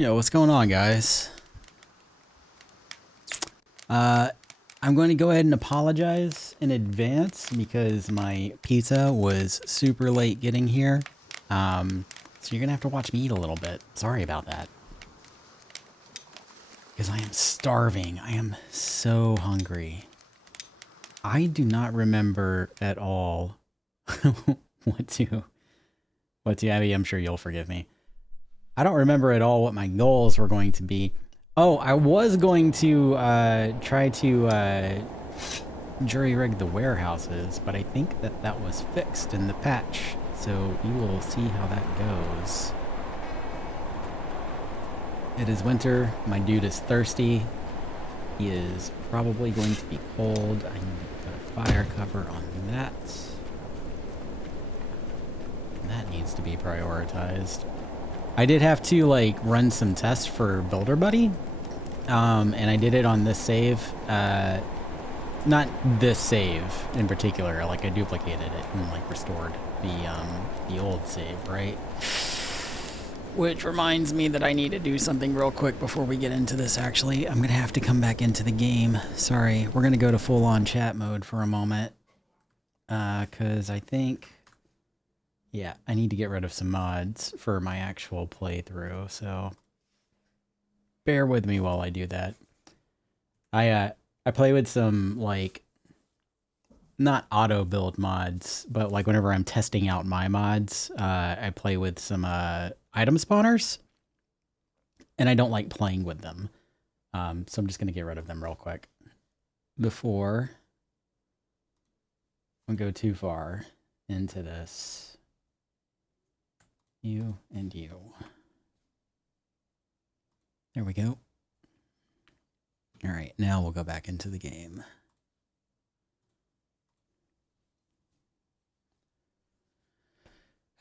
Yo, what's going on, guys? I'm going to go ahead and apologize in advance because my pizza was super late getting here. So you're gonna have to watch me eat a little bit. Sorry about that. Because I am starving. I am so hungry. I do not remember at all what to, Abby, I'm sure you'll forgive me. I don't remember at all what my goals were going to be. Oh, I was going to try to jury-rig the warehouses, but I think that that was fixed in the patch. So we will see how that goes. It is winter. My dude is thirsty. He is probably going to be cold. I need to put a fire cover on that. That needs to be prioritized. I did have to like run some tests for Builder Buddy, and I did it on this save. Not this save in particular. Like I duplicated it and like restored the old save, right? Which reminds me that I need to do something real quick before we get into this. Actually, I'm gonna have to come back into the game. Sorry, we're gonna go to full-on chat mode for a moment, because I think. Yeah, I need to get rid of some mods for my actual playthrough, so bear with me while I do that. I play with some, like, not auto-build mods, but, like, whenever I'm testing out my mods, I play with some item spawners, and I don't like playing with them. So I'm just going to get rid of them real quick before I go too far into this. You and you. There we go. All right, now we'll go back into the game.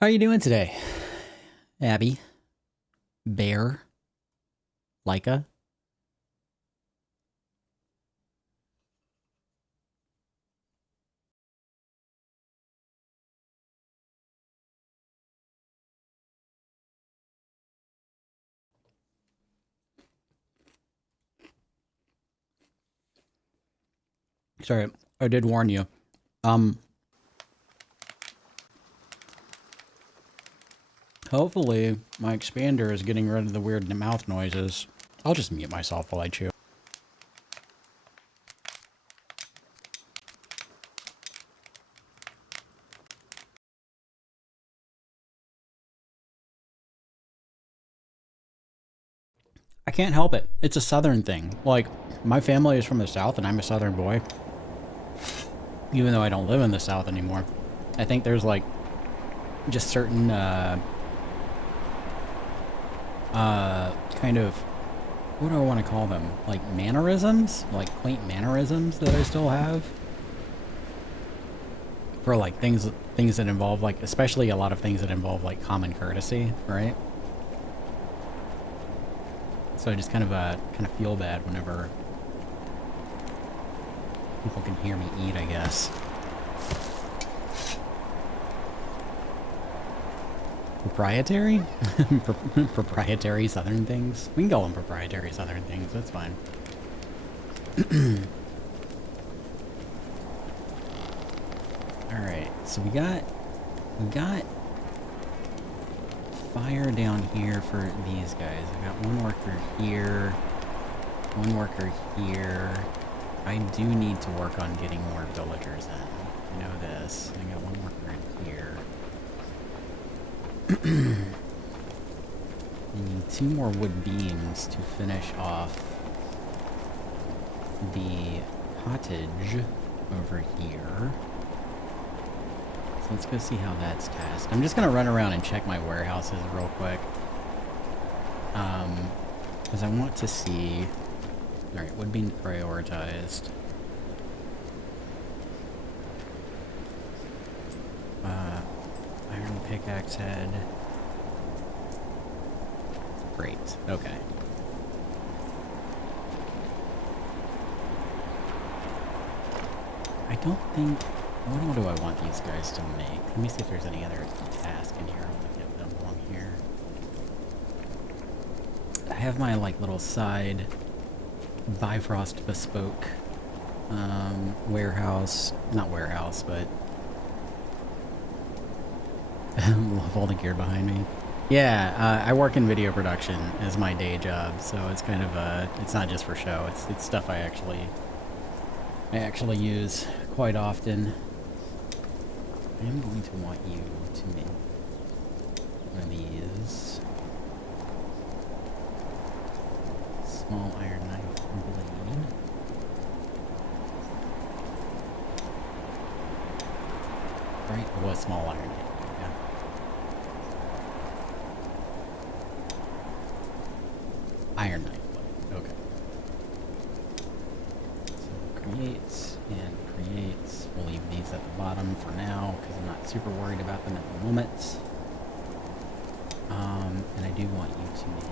How are you doing today? Abby? Bear? Leica? Sorry, I did warn you. Hopefully my expander is getting rid of the weird mouth noises. I'll just mute myself while I chew. I can't help it. It's a southern thing. Like, my family is from the south and I'm a southern boy. Even though I don't live in the south anymore. I think there's like just certain kind of, what do I want to call them? Like mannerisms? Like quaint mannerisms that I still have. For like things that involve like, especially a lot of things that involve like common courtesy, right? So I just kind of feel bad whenever people can hear me eat, I guess. Proprietary? Proprietary southern things? We can call them proprietary southern things, that's fine. Alright, so we got fire down here for these guys. I got one worker here, one worker here. I do need to work on getting more villagers in. I know this. I got one worker in here. I need 2 more wood beams to finish off the cottage over here. So let's go see how that's tasked. I'm just going to run around and check my warehouses real quick. Because I want to see... Alright, wood beam prioritized. Iron pickaxe head. Great, okay. I don't think... What all do I want these guys to make? Let me see if there's any other task in here. I want to give them along here. I have my like little side Bifrost bespoke warehouse, not warehouse, but love all the gear behind me. Yeah, I work in video production as my day job, so it's kind of it's not just for show. It's stuff I actually use quite often. I am going to want you to make one of these small iron knife blade. Right? It was small iron knife. Yeah. Iron knife blade. Okay. So create and create. We'll leave these at the bottom for now because I'm not super worried about them at the moment. And I do want you to make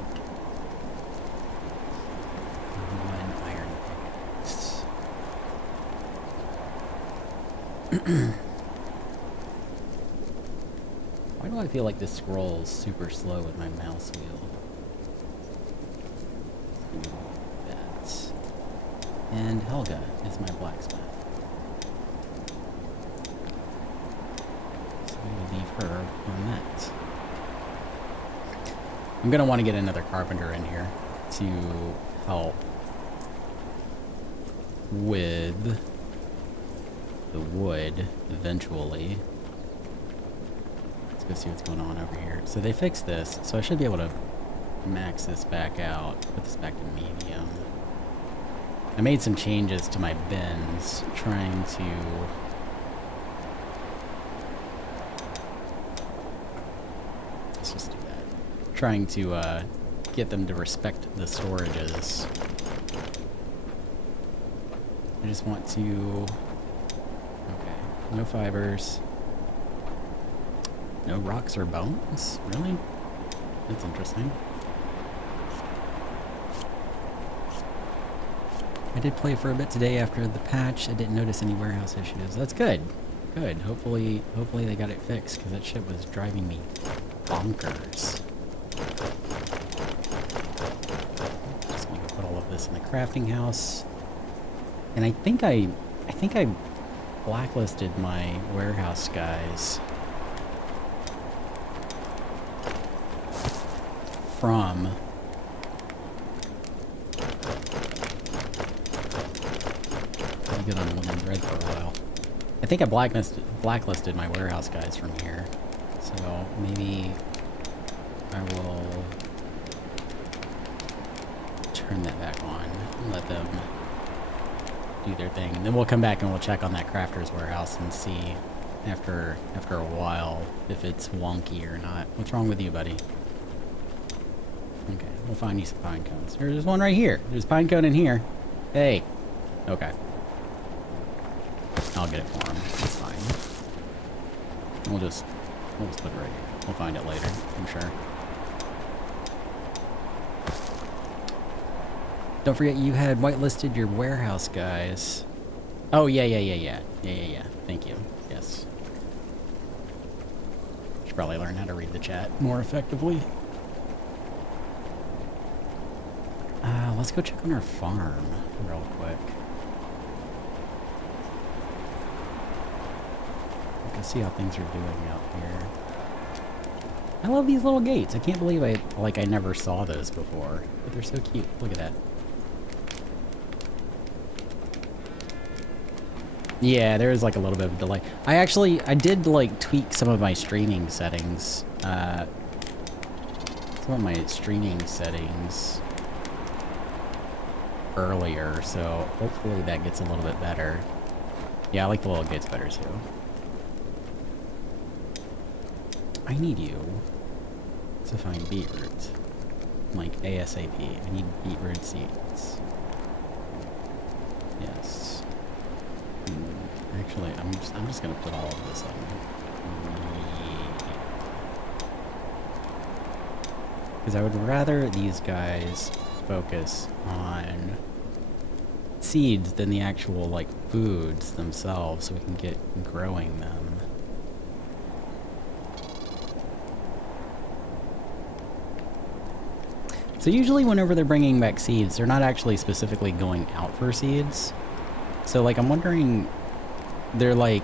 one iron pickaxe. Why do I feel like this scrolls super slow with my mouse wheel? That. And Helga is my blacksmith. So we will leave her on that. I'm gonna want to get another carpenter in here to help with the wood eventually. Let's go see what's going on over here. So they fixed this, so I should be able to max this back out, put this back to medium. I made some changes to my bins, trying to let's just do that. Trying to get them to respect the storages. I just want to. Okay, no fibers. No rocks or bones? Really? That's interesting. I did play for a bit today after the patch. I didn't notice any warehouse issues. That's good. Good. Hopefully they got it fixed, because that shit was driving me bonkers. Just gonna put all of this in the crafting house. And I think I blacklisted my warehouse guys from good on linen bread for a while. I think I blacklisted my warehouse guys from here, so maybe I will turn that back on and let them do their thing, and then we'll come back and we'll check on that crafter's warehouse and see after a while if it's wonky or not. What's wrong with you, buddy? Okay, we'll find you some pine cones. There's one right here. There's a pine cone in here. Hey. Okay. I'll get it for him. It's fine. We'll just put it right here. We'll find it later, I'm sure. Don't forget you had whitelisted your warehouse guys. Oh, yeah. Thank you. Yes. Should probably learn how to read the chat more effectively. Let's go check on our farm real quick. Let's see how things are doing out here. I love these little gates. I can't believe I never saw those before, but they're so cute. Look at that. Yeah, there is like a little bit of a delay. I did like tweak some of my streaming settings. Earlier, so hopefully that gets a little bit better. Yeah, I like the little gates better too. I need you to find beetroot. Like ASAP. I need beetroot seeds. Yes. Actually, I'm just gonna put all of this on. Because I would rather these guys focus on seeds than the actual like foods themselves, so we can get growing them. So usually whenever they're bringing back seeds, they're not actually specifically going out for seeds. So like, I'm wondering, they're like,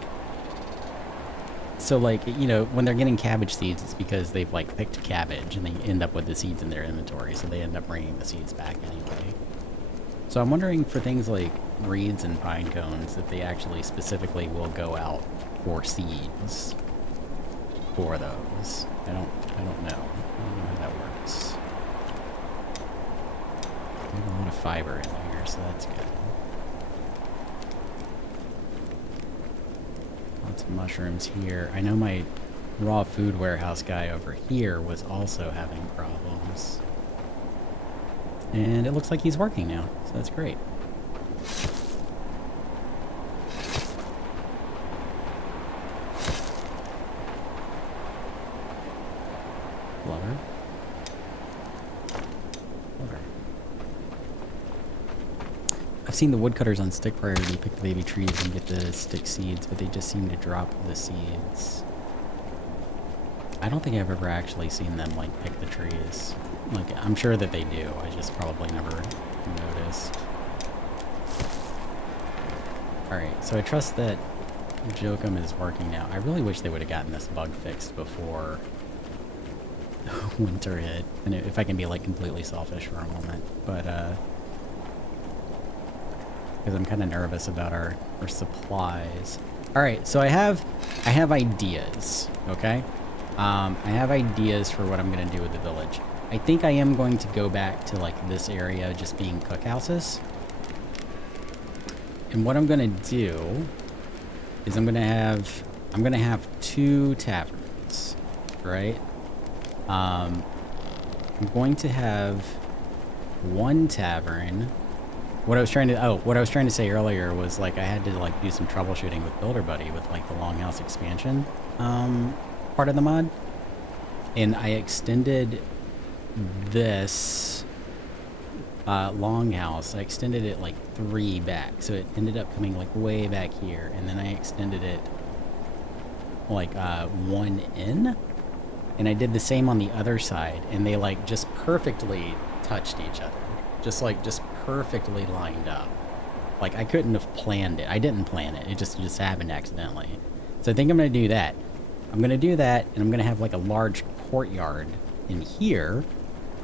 so like, you know, when they're getting cabbage seeds, it's because they've like picked cabbage and they end up with the seeds in their inventory. So they end up bringing the seeds back anyway. So I'm wondering for things like reeds and pine cones, if they actually specifically will go out for seeds for those. I don't know. I don't know how that works. We have a lot of fiber in here, so that's good. Lots of mushrooms here. I know my raw food warehouse guy over here was also having problems. And it looks like he's working now, so that's great. Blubber. Blubber. I've seen the woodcutters on stick priority pick the baby trees and get the stick seeds, but they just seem to drop the seeds. I don't think I've ever actually seen them, like, pick the trees. Like, I'm sure that they do. I just probably never noticed. Alright, so I trust that Jokum is working now. I really wish they would have gotten this bug fixed before winter hit. And if I can be, like, completely selfish for a moment. But, because I'm kind of nervous about our supplies. Alright, so I have ideas, okay? I have ideas for what I'm going to do with the village. I think I am going to go back to like this area just being cookhouses. And what I'm going to do is I'm going to have 2 taverns, right? I'm going to have 1 tavern. What I was trying to say earlier was like I had to like do some troubleshooting with Builder Buddy with like the longhouse expansion part of the mod, and I extended this longhouse. I extended it like 3 back, so it ended up coming like way back here, and then I extended it like 1 in, and I did the same on the other side, and they like just perfectly touched each other, just perfectly lined up. Like I couldn't have planned it. I didn't plan it. It just happened accidentally. So I think I'm gonna do that. I'm gonna do that, and I'm gonna have like a large courtyard in here,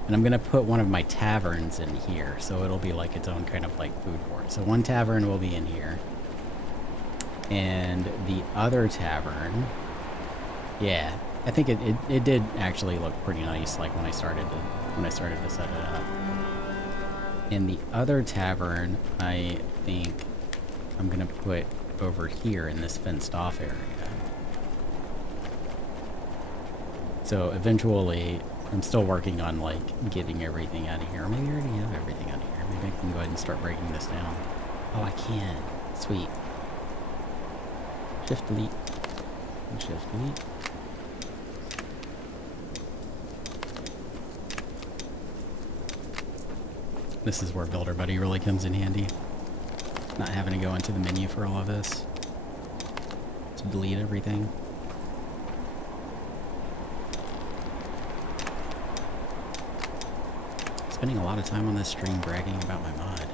and I'm gonna put one of my taverns in here, so it'll be like its own kind of like food court. So 1 tavern will be in here, and the other tavern, yeah, I think it did actually look pretty nice, like when I started to set it up. And the other tavern, I think I'm gonna put over here in this fenced off area. So eventually, I'm still working on like getting everything out of here. Maybe I already have everything out of here. Maybe I can go ahead and start breaking this down. Oh, I can. Sweet. Shift delete. Shift delete. This is where Builder Buddy really comes in handy. Not having to go into the menu for all of this. To delete everything. Spending a lot of time on this stream bragging about my mod.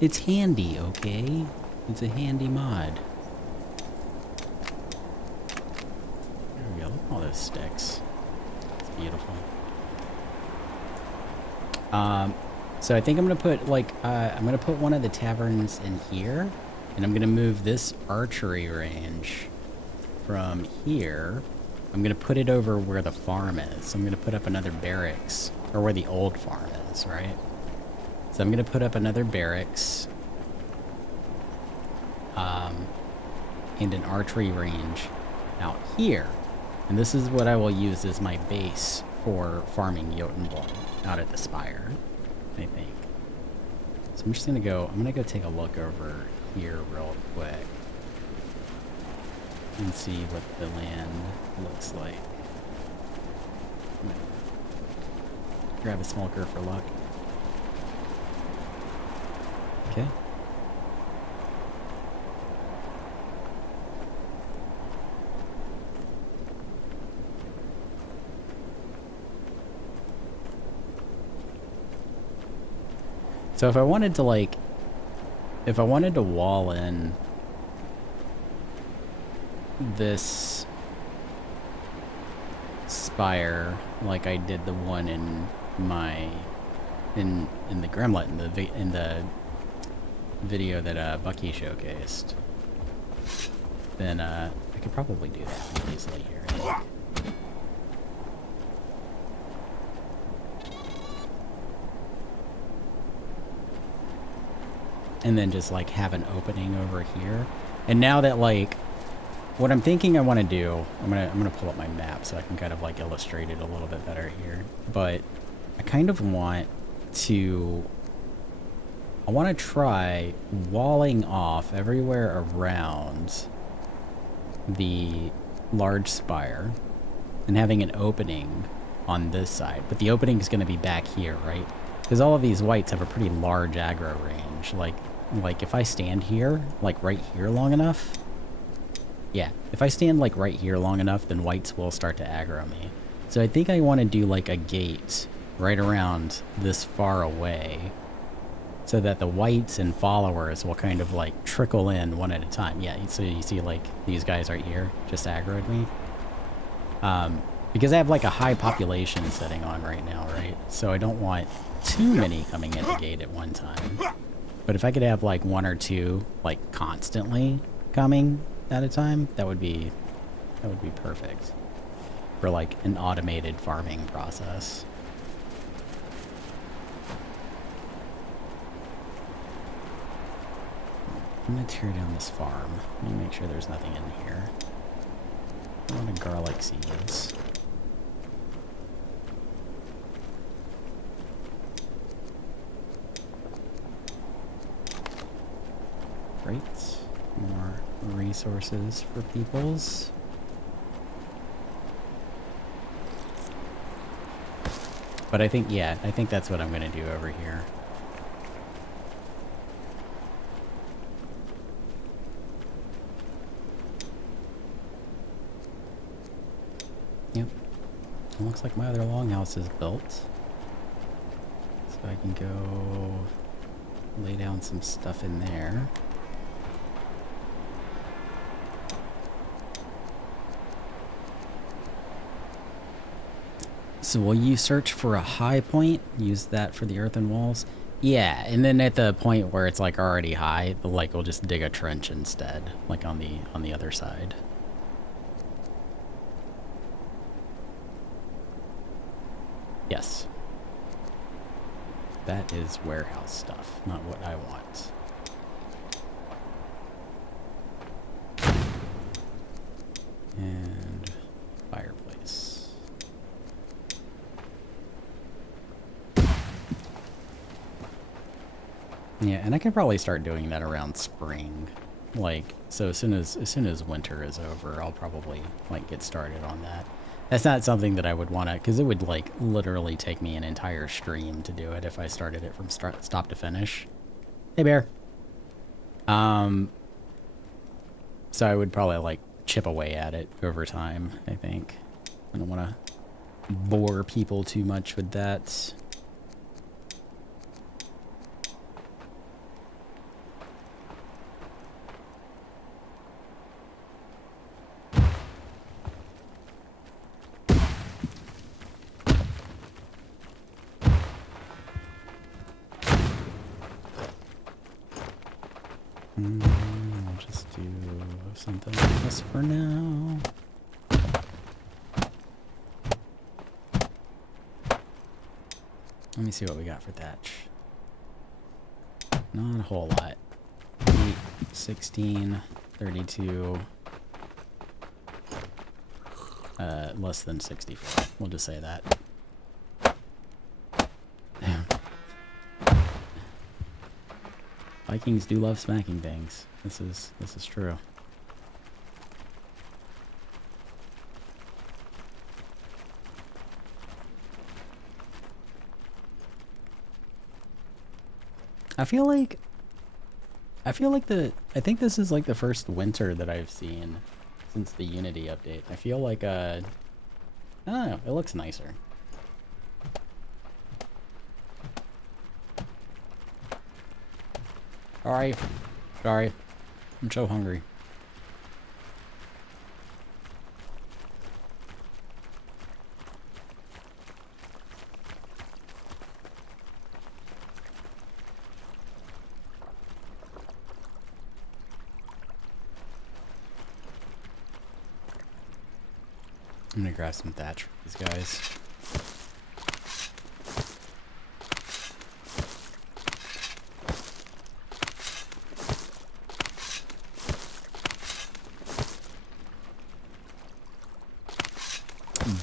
It's handy, okay? It's a handy mod. There we go. Look at all those sticks. It's beautiful. So I think I'm gonna put like I'm gonna put one of the taverns in here, and I'm gonna move this archery range from here. I'm gonna put it over where the farm is. So I'm gonna put up another barracks, or where the old farm is, right? So I'm gonna put up another barracks, and an archery range out here. And this is what I will use as my base for farming Jotunblom out at the Spire, I think. So I'm just gonna go, take a look over here real quick and see what the land looks like. Grab a smoker for luck. Okay. So if I wanted to like, if I wanted to wall in this spire like I did the one in my in the Gremlin in the video that Bucky showcased, then I could probably do that pretty easily here. And then just like have an opening over here. And now that like what I'm thinking I want to do, I'm gonna pull up my map so I can kind of like illustrate it a little bit better here. But I kind of want to try walling off everywhere around the large spire and having an opening on this side. But the opening is going to be back here, right? Because all of these whites have a pretty large aggro range. Like if I stand here, like right here long enough, yeah, if I stand like right here long enough, then whites will start to aggro me. So I think I want to do like a gate right around this far away so that the whites and followers will kind of like trickle in one at a time. Yeah, so you see like these guys right here just aggroed me. Because I have like a high population setting on right now, right? So I don't want too many coming in the gate at one time. But if I could have like one or two like constantly coming at a time, that would be perfect for like an automated farming process. I'm gonna tear down this farm. Let me make sure there's nothing in here. A lot of garlic seeds. Great. More resources for peoples. But I think, yeah, I think that's what I'm gonna do over here. Yep. It looks like my other longhouse is built. So I can go lay down some stuff in there. So will you search for a high point? Use that for the earthen walls? Yeah, and then at the point where it's like already high, like we'll just dig a trench instead, like on the other side. Yes. That is warehouse stuff, not what I want. And fireplace. Yeah, and I can probably start doing that around spring. Like, so as soon as winter is over, I'll probably like get started on that. That's not something that I would want to, because it would like literally take me an entire stream to do it if I started it from stop to finish. Hey, bear. So I would probably like chip away at it over time, I think. I don't want to bore people too much with that. I'll just do something like this for now. Let me see what we got for thatch. Not a whole lot. 8, 16, 32. Less than 64. We'll just say that. Vikings do love smacking things. This is true. I think this is like the first winter that I've seen since the Unity update. I feel like I don't know, it looks nicer. Sorry. Sorry. I'm so hungry. I'm gonna grab some thatch for these guys.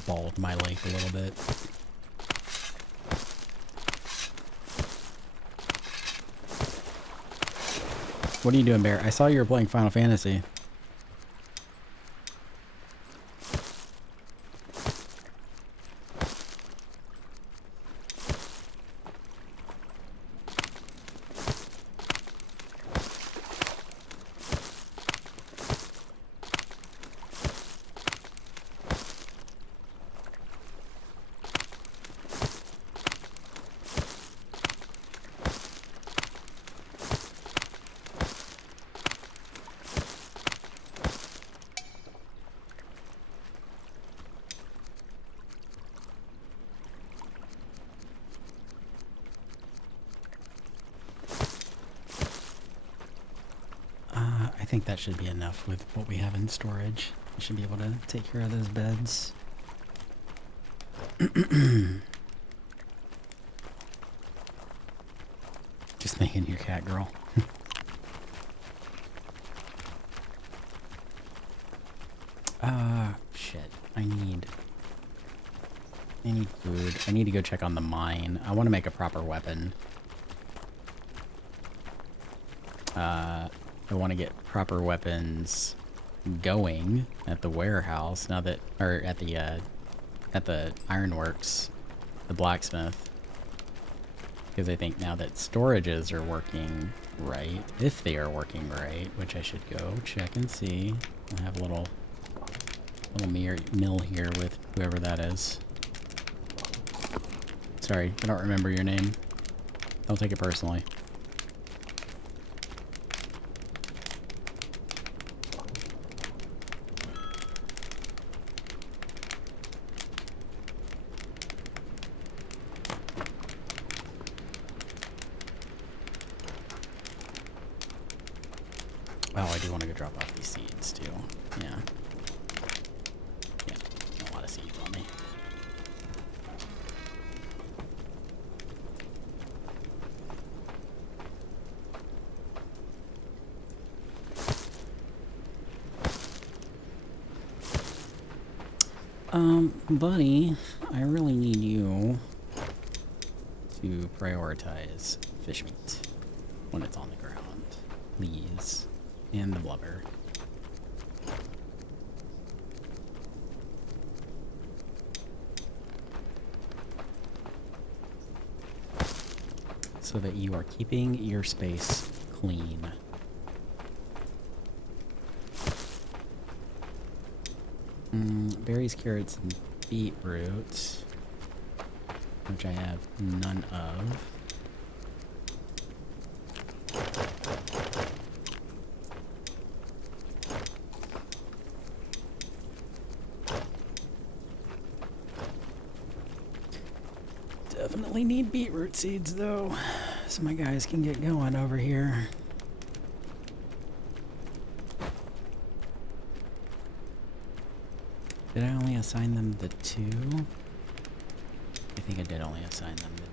Balled my lake a little bit. What are you doing, Bear? I saw you were playing Final Fantasy. I think that should be enough with what we have in storage. We should be able to take care of those beds. Just making your cat girl. Shit. I need food. I need to go check on the mine. I want to make a proper weapon. I want to get proper weapons going at the warehouse now that, or at the ironworks, the blacksmith. Because I think now that storages are working right, if they are working right, which I should go check and see. I have a little mill here with whoever that is. Sorry, I don't remember your name. Don't take it personally. Oh, I do want to go drop off these seeds too. Yeah. Yeah, a lot of seeds on me. Buddy, I really need you to prioritize fish meat when it's on the ground, please. And the blubber. So that you are keeping your space clean. Berries, carrots, and beetroot, which I have none of. Definitely need beetroot seeds though, so my guys can get going over here. Did I only assign them the 2? I think I did only assign them the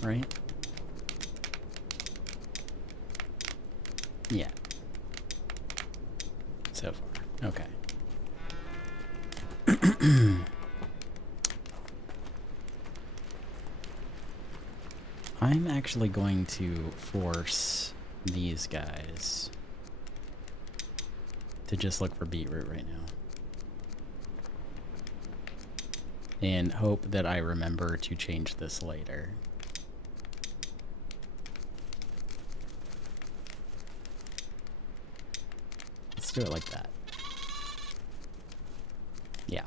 2. Right? Yeah. So far. Okay. I'm actually going to force these guys to just look for beetroot right now. And hope that I remember to change this later. Let's do it like that. Yeah.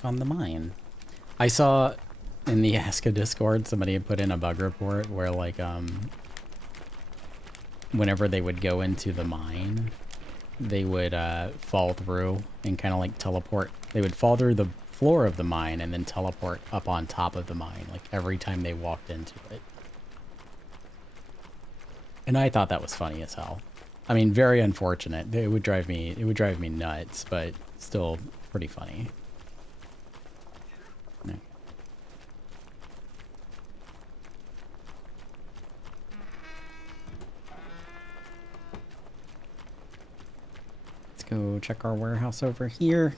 click on the mine. I saw in the ASKA Discord somebody had put in a bug report where like whenever they would go into the mine, they would fall through and kind of like teleport. They would fall through the floor of the mine and then teleport up on top of the mine, like every time they walked into it. And I thought that was funny as hell. I mean, very unfortunate. It would drive me nuts, but still pretty funny. Okay. Let's go check our warehouse over here.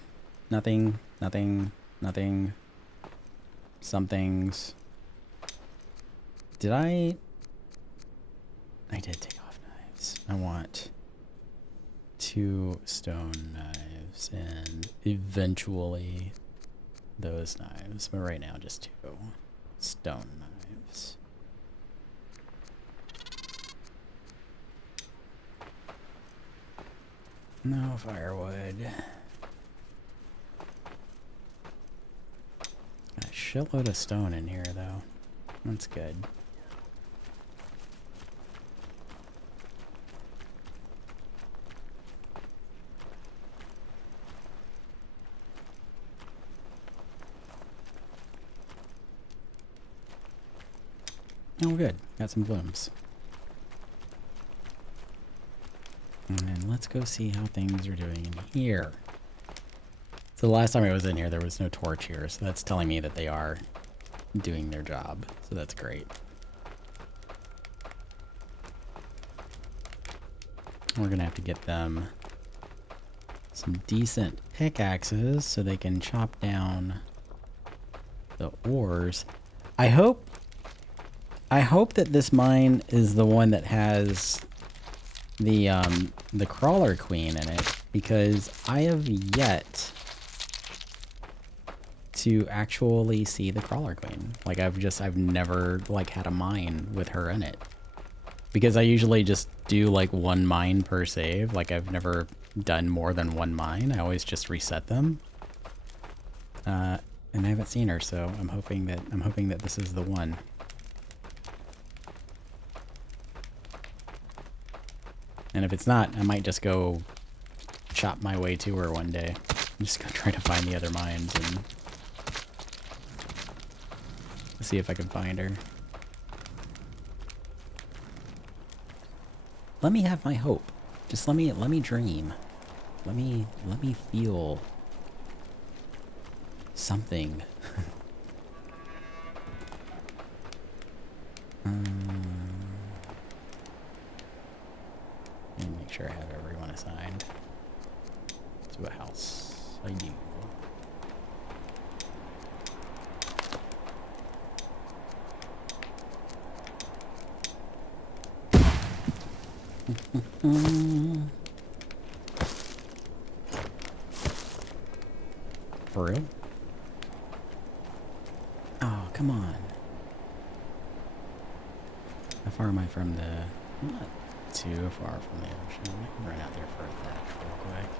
Nothing, nothing, nothing. Some things. Did I did take off knives. I want 2 stone knives and eventually those knives. But right now, just 2 stone knives. No firewood. Got a shitload of stone in here, though. That's good. Oh, good. Got some blooms. And then let's go see how things are doing in here. So the last time I was in here, there was no torch here, so that's telling me that they are doing their job. So that's great. We're gonna have to get them some decent pickaxes so they can chop down the ores. I hope that this mine is the one that has the crawler queen in it, because I have yet to actually see the crawler queen. Like I've never like had a mine with her in it, because I usually just do like 1 mine per save. Like I've never done more than 1 mine. I always just reset them. And I haven't seen her, so I'm hoping that this is the one. And if it's not, I might just go chop my way to her one day. I'm just gonna try to find the other mines and see if I can find her. Let me have my hope. Just let me dream. Let me feel something. Let me make sure I have everyone assigned to a house. I do. For real? Oh, come on. How far am I from the... I'm not too far from the ocean. I can run out there for a thatch real quick.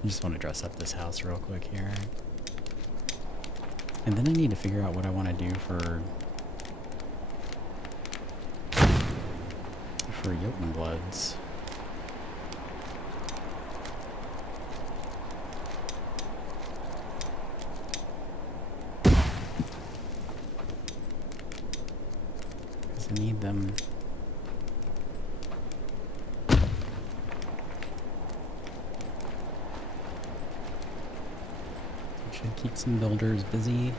I just want to dress up this house real quick here. And then I need to figure out what I want to do for Jotun Bloods. Because I need them. Should keep some builders busy.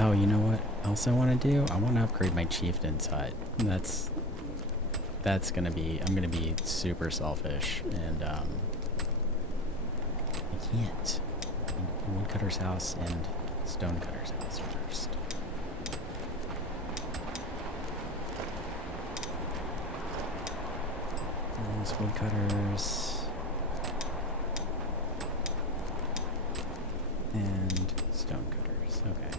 Oh, you know what else I want to do? I want to upgrade my Chieftain's hut. That's gonna be... I'm gonna be super selfish, and I can't. Woodcutter's house and Stonecutter's house first. Those woodcutters. And stone cutters. Okay.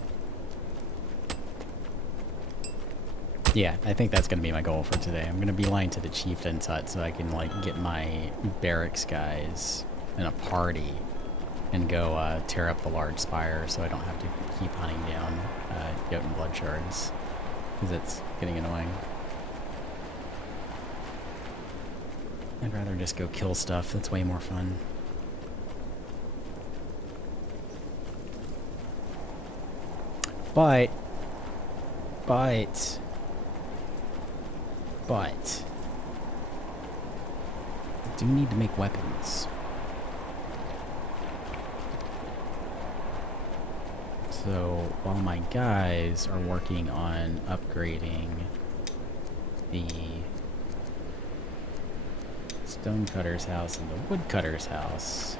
Yeah, I think that's going to be my goal for today. I'm going to be lying to the Chieftain's hut so I can, like, get my barracks guys in a party and go tear up the large spire so I don't have to keep hunting down Jotun blood shards, because it's getting annoying. I'd rather just go kill stuff. That's way more fun. But I do need to make weapons. So while my guys are working on upgrading the stonecutter's house and the woodcutter's house,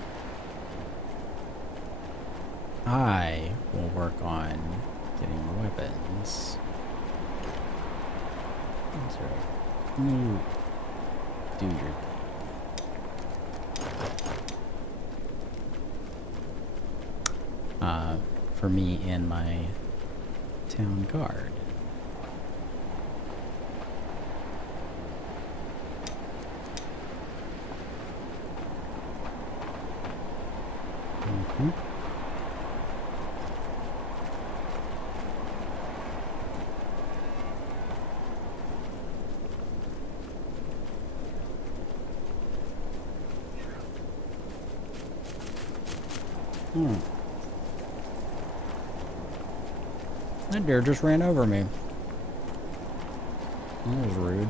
I will work on getting weapons. That's right. You do your thing. For me and my town guard. Mm-hmm. That deer just ran over me. That was rude.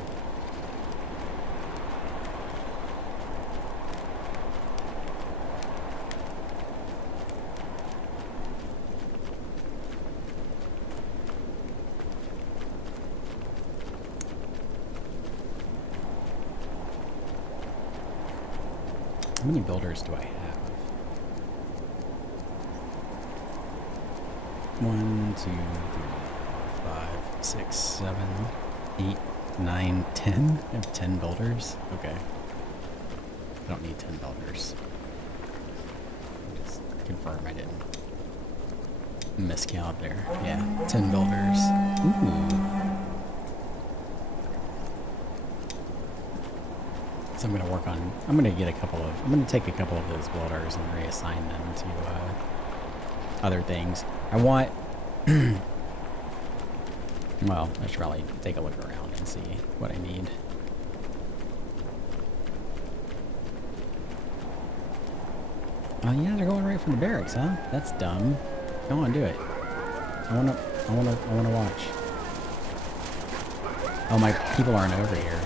How many builders do I have? 1, 2, 3, 4, 5, 6, 7, 8, 9, 10. I have 10 builders. Okay. I don't need 10 builders. Just confirm I didn't miscount there. Yeah, 10 builders. Ooh. So I'm gonna work on. I'm gonna take a couple of those builders and reassign them to other things. I want. Well, I should probably take a look around and see what I need. Oh yeah, they're going right for the barracks, huh? That's dumb. Go on, do it. I wanna watch. Oh, my people aren't over here.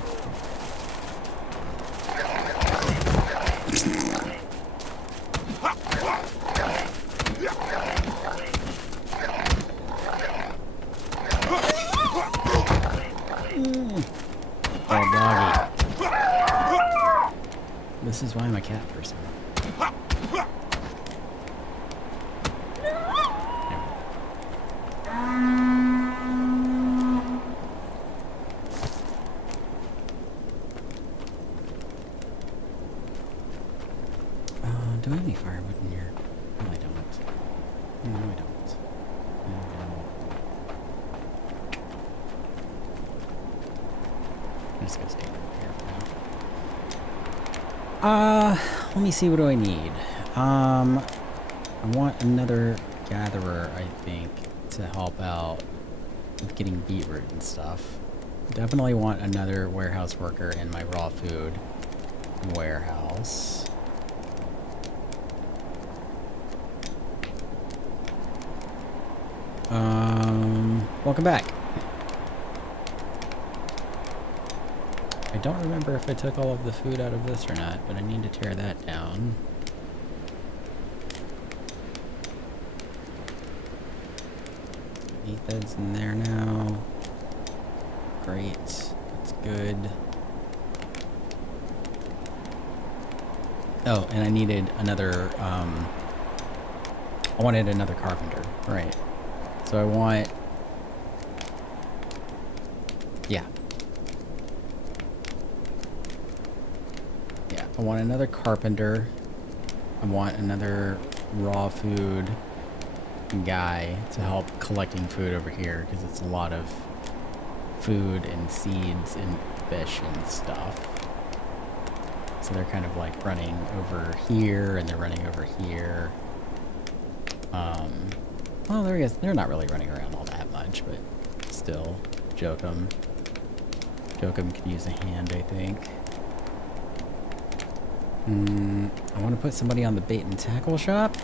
Oh, doggy. This is why I'm a cat person. Do I have any firewood in here? No, I don't. No, I don't. No, I don't. I'm just gonna stay over here for now. Let me see, what do I need? I want another gatherer, I think, to help out with getting beetroot and stuff. Definitely want another warehouse worker in my raw food warehouse. Welcome back. I don't remember if I took all of the food out of this or not, but I need to tear that down. Meat beds in there now. Great. That's good. Oh, and I needed another, I wanted another carpenter. Right. So I want... Yeah. Yeah, I want another carpenter. I want another raw food guy to help collecting food over here because it's a lot of food and seeds and fish and stuff. So they're kind of like running over here and they're running over here. Well, they're not really running around all that much, but still, Jokum could use a hand, I think. I want to put somebody on the bait and tackle shop.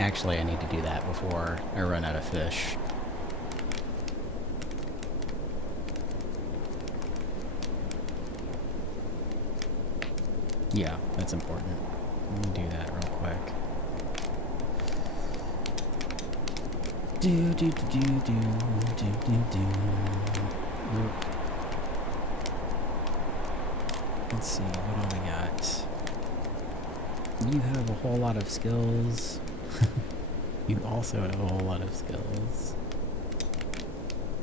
Actually, I need to do that before I run out of fish. Yeah, that's important. Let me do that real quick. Let's see, what do we got? You have a whole lot of skills. You also have a whole lot of skills.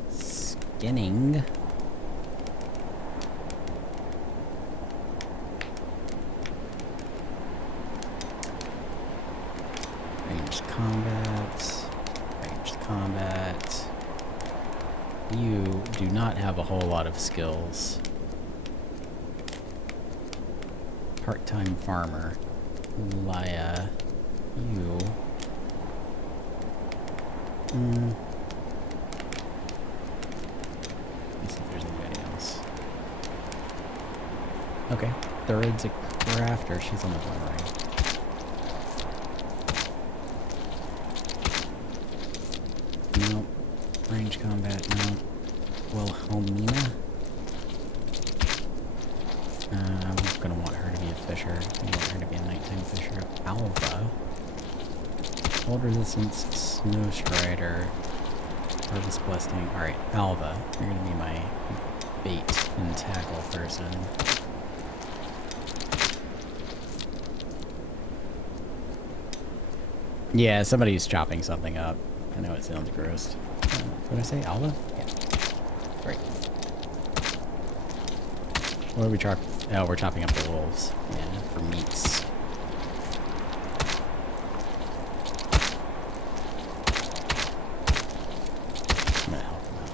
Skinning. Ranged combat. Ranged combat. You do not have a whole lot of skills. Part-time farmer. Laya. You. Let's see if there's anybody else. Okay. Third's a crafter. She's on the one right. Nope. Range combat, no. Wilhelmina. I'm gonna want her to be a fisher. I want her to be a nighttime fisher. Alva. Cold resistance, snow strider. Harvest blessing. Alright, Alva. You're gonna be my bait and tackle person. Yeah, somebody's chopping something up. I know it sounds gross. What did I say? Alva? Yeah. Great. What are we chopping? Oh, we're chopping up the wolves. Yeah, for meats. I'm gonna help them out.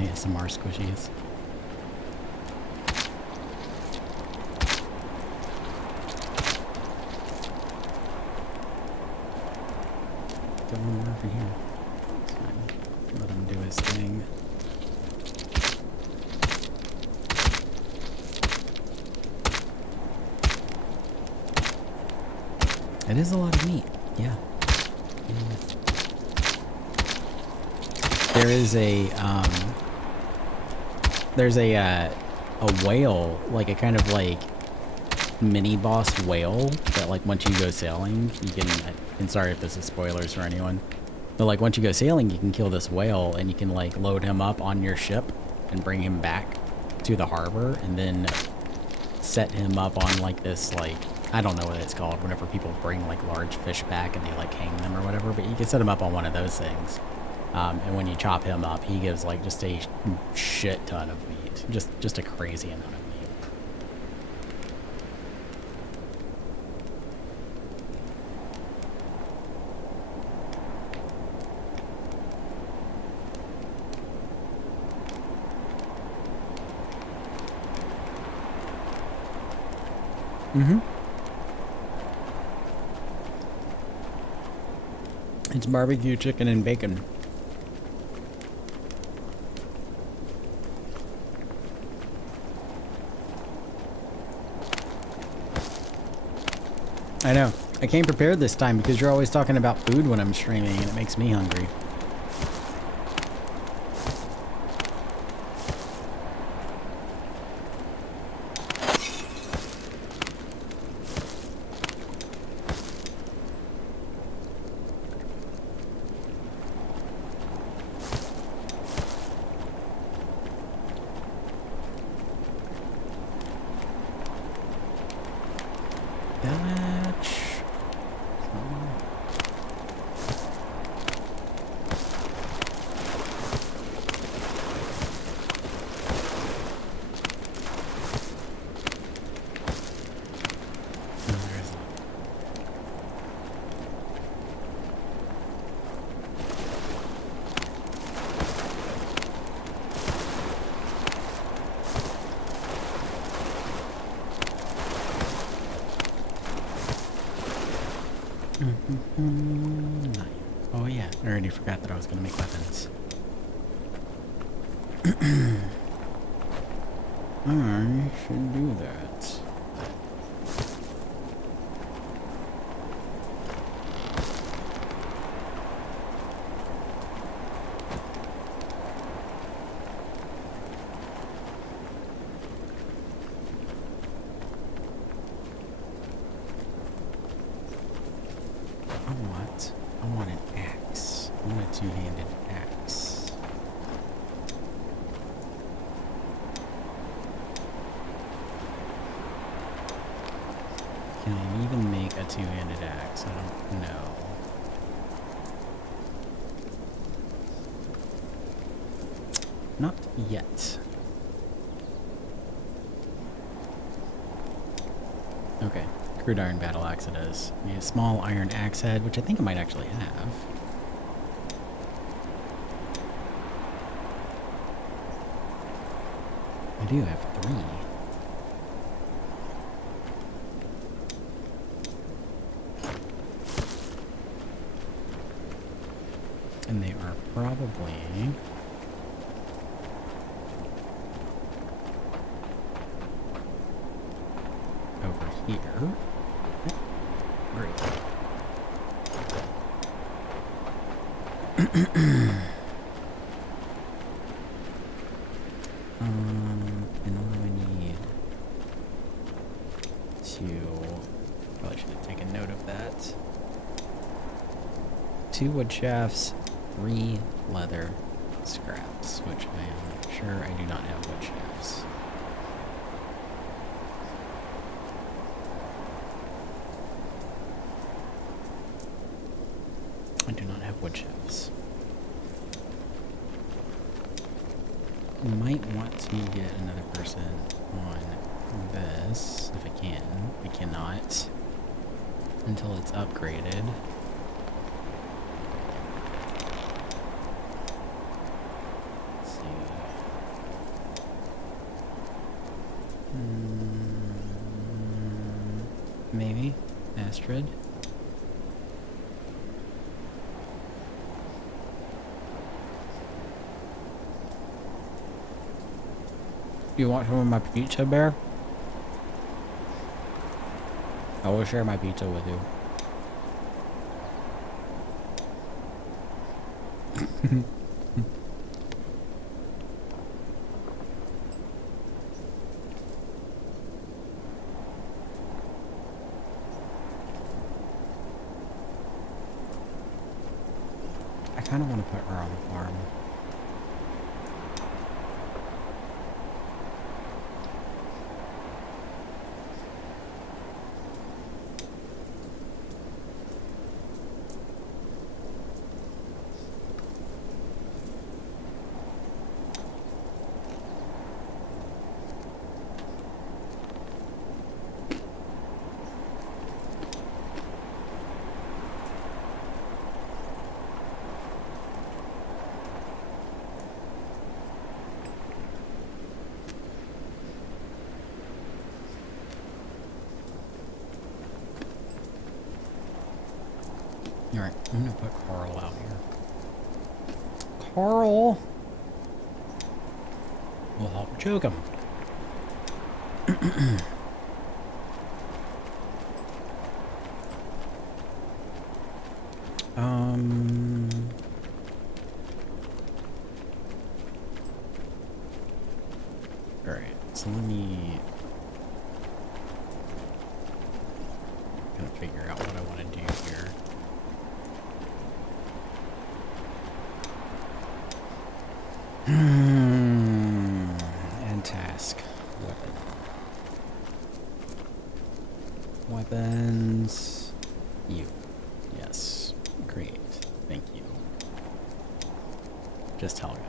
ASMR squishies. Got one more over here. It's fine. Let him do his thing. It is a lot of meat. Yeah. There is a whale, like a kind of like mini boss whale that like once you go sailing, you can, and sorry if this is spoilers for anyone, but like once you go sailing, you can kill this whale and you can like load him up on your ship and bring him back to the harbor and then set him up on like this, like, I don't know what it's called, whenever people bring like large fish back and they like hang them or whatever, but you can set him up on one of those things. And when you chop him up, he gives like just a shit ton of meat. Just a crazy amount of meat. It's barbecue chicken and bacon. I know. I came prepared this time because you're always talking about food when I'm streaming and it makes me hungry. yeah, I already forgot that I was gonna make weapons. I should do that. I want an axe. I want a two-handed axe. Can I even make a two-handed axe? I don't know. Not yet. Okay. Crude iron battle axe it is. I need a small iron axe head, which I think I might actually have. I do have 3. And they are probably... over here. Great. And what do I need to... Probably should have taken note of that. 2 wood shafts, 3 leather scraps, which I am sure I do not have wood shafts. I do not have wood shafts. I might want to get another person on this, if I can. I cannot until it's upgraded. Let's see. Maybe Astrid. You want some of my pizza, Bear? I will share my pizza with you. I kind of want to put her on the farm. Alright, I'm gonna put Carl out here. Carl! We'll help choke him. Alright, so let me kind of figure out what I want to do here. And task. Weapon. Weapons. You. Yes. Great. Thank you. Just Helga.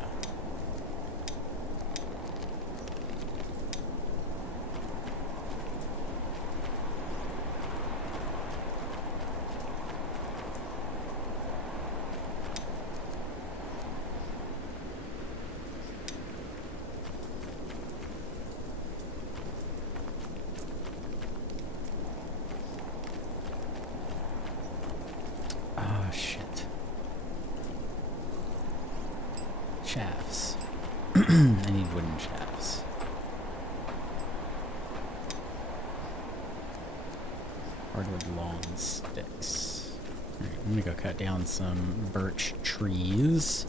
Oh, shit. Shafts. I need wooden shafts. Hardwood long sticks. Alright, I'm gonna go cut down some birch trees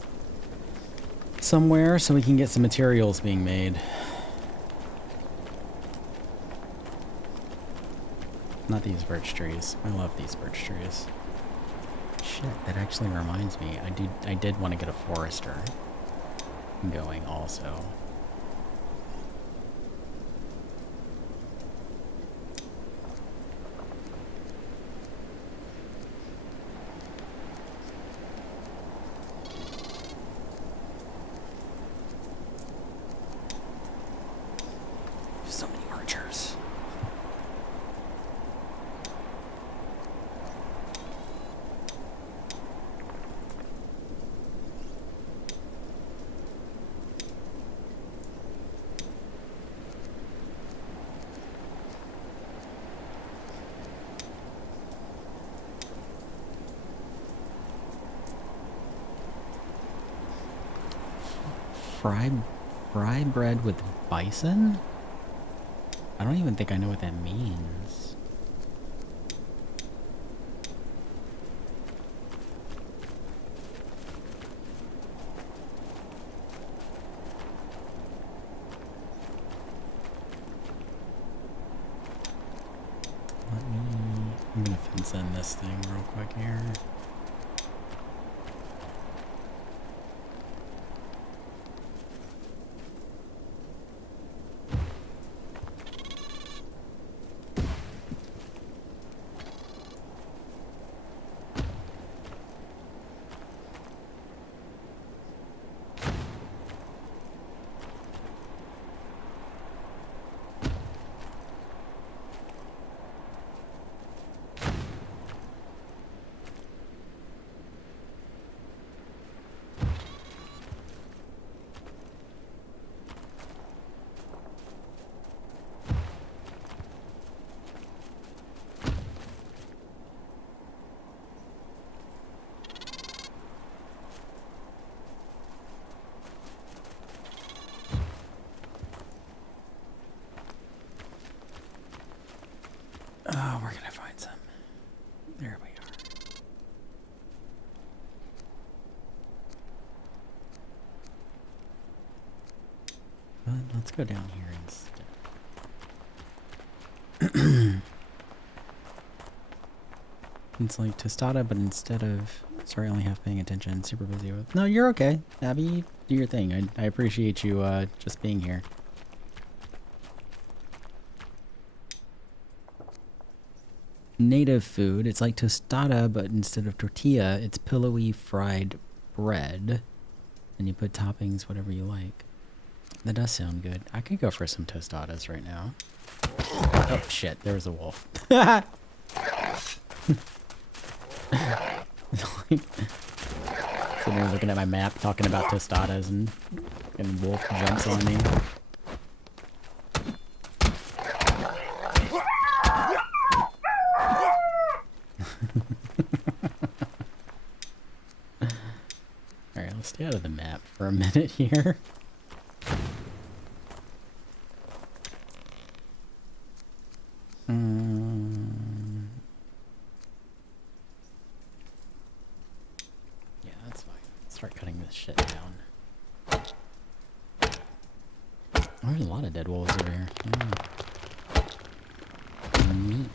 somewhere so we can get some materials being made. Not these birch trees. I love these birch trees. Shit, that actually reminds me. I did want to get a forester going also. So many archers. Fry bread with bison? I don't even think I know what that means. I'm gonna fence in this thing real quick here. Oh, where can I find some? There we are. But let's go down here instead. It's like tostada, but instead of... Sorry, only half paying attention. Super busy with... No, you're okay. Abby, do your thing. I appreciate you just being here. Native food. It's like tostada, but instead of tortilla, it's pillowy fried bread. And you put toppings, whatever you like. That does sound good. I could go for some tostadas right now. Oh, shit. There was a wolf. Sitting there looking at my map, talking about tostadas, and wolf jumps on me. Alright, let's stay out of the map for a minute here. Yeah, that's fine. Start cutting this shit down. Oh, there's a lot of dead wolves over here. Meat.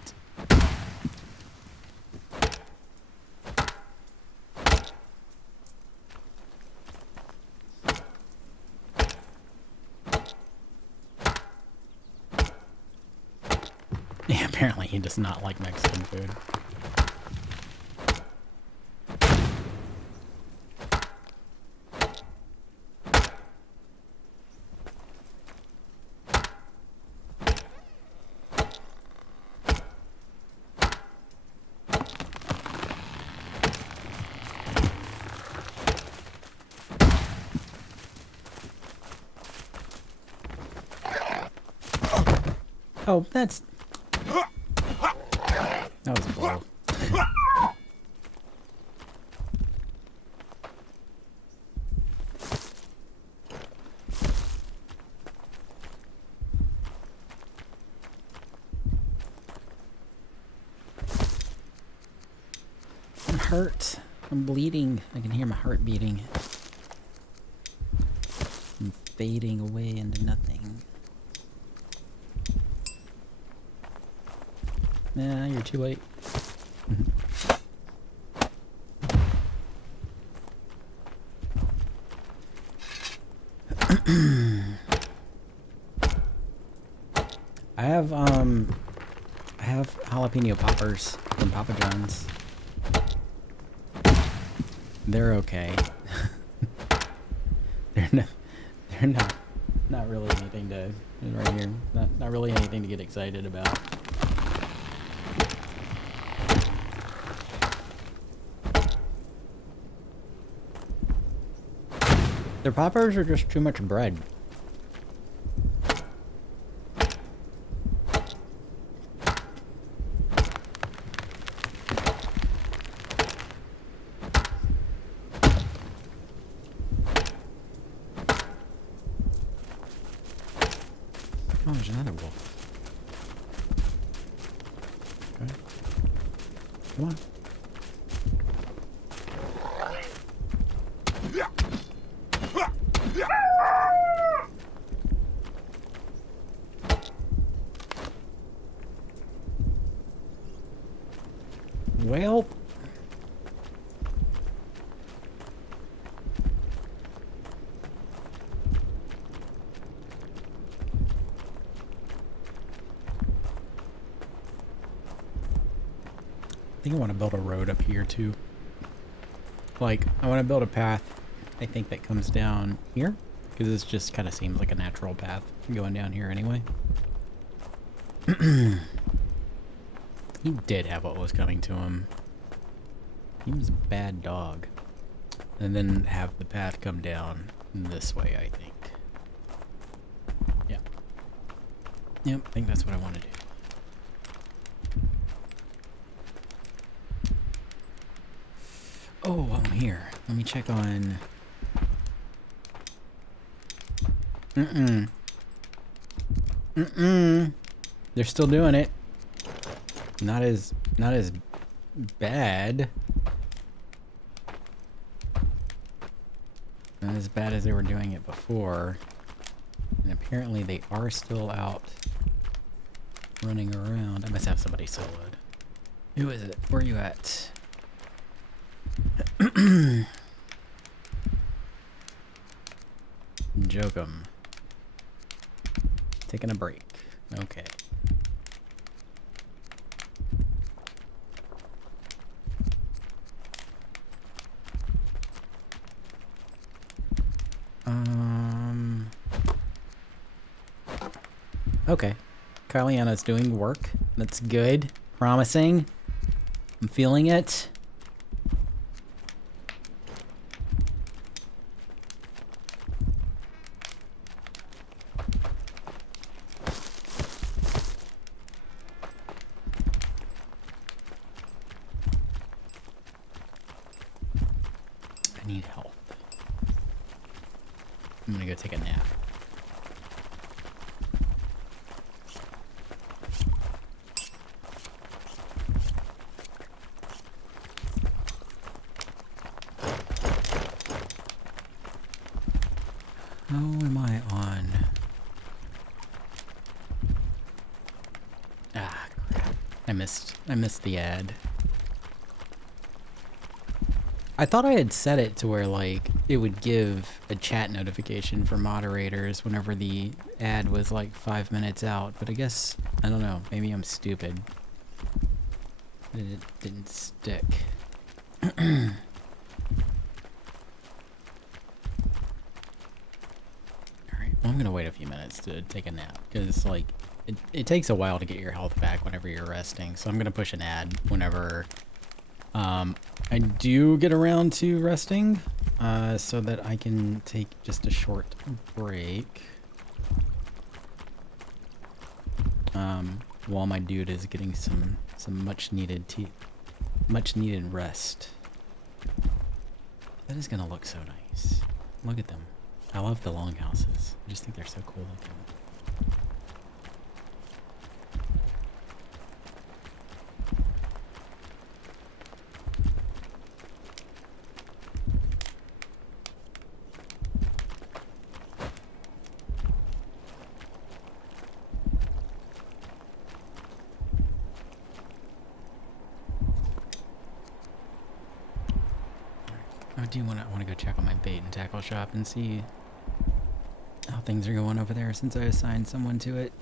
Yeah, apparently he does not like Mexican food. Oh, that's... That was a blow. hurt. I'm bleeding. I can hear my heart beating. I'm fading away into nothing. Nah, you're too late. I have jalapeno poppers from Papa John's. They're okay. they're not really anything to right here. Not really anything to get excited about. Their poppers are just too much bread. Oh, there's another wolf. Okay. Come on. Well, I think I want to build a road up here too. Like, I want to build a path, I think, that comes down here, because this just kind of seems like a natural path going down here anyway. He did have what was coming to him. He was a bad dog. And then have the path come down this way, I think. Yeah. Yep, I think that's what I want to do. Oh, while I'm here, let me check on... They're still doing it. Not as bad. Not as bad as they were doing it before. And apparently they are still out running around. I must have somebody soloed. Who is it? Where are you at? Jokum. Taking a break. Okay. Okay. Kyliana's doing work. That's good. Promising. I'm feeling it. I need help. I'm gonna go take a nap. How am I on? Ah, crap. I missed the ad. I thought I had set it to where, like, it would give a chat notification for moderators whenever the ad was, like, 5 minutes out, but I guess, I don't know, maybe I'm stupid. It didn't stick. Alright, well, I'm gonna wait a few minutes to take a nap, because, like, it takes a while to get your health back whenever you're resting, so I'm gonna push an ad whenever, I do get around to resting, so that I can take just a short break. While my dude is getting some much needed rest. That is gonna look so nice. Look at them. I love the longhouses. I just think they're so cool looking. do want to go check on my bait and tackle shop and see how things are going over there since I assigned someone to it.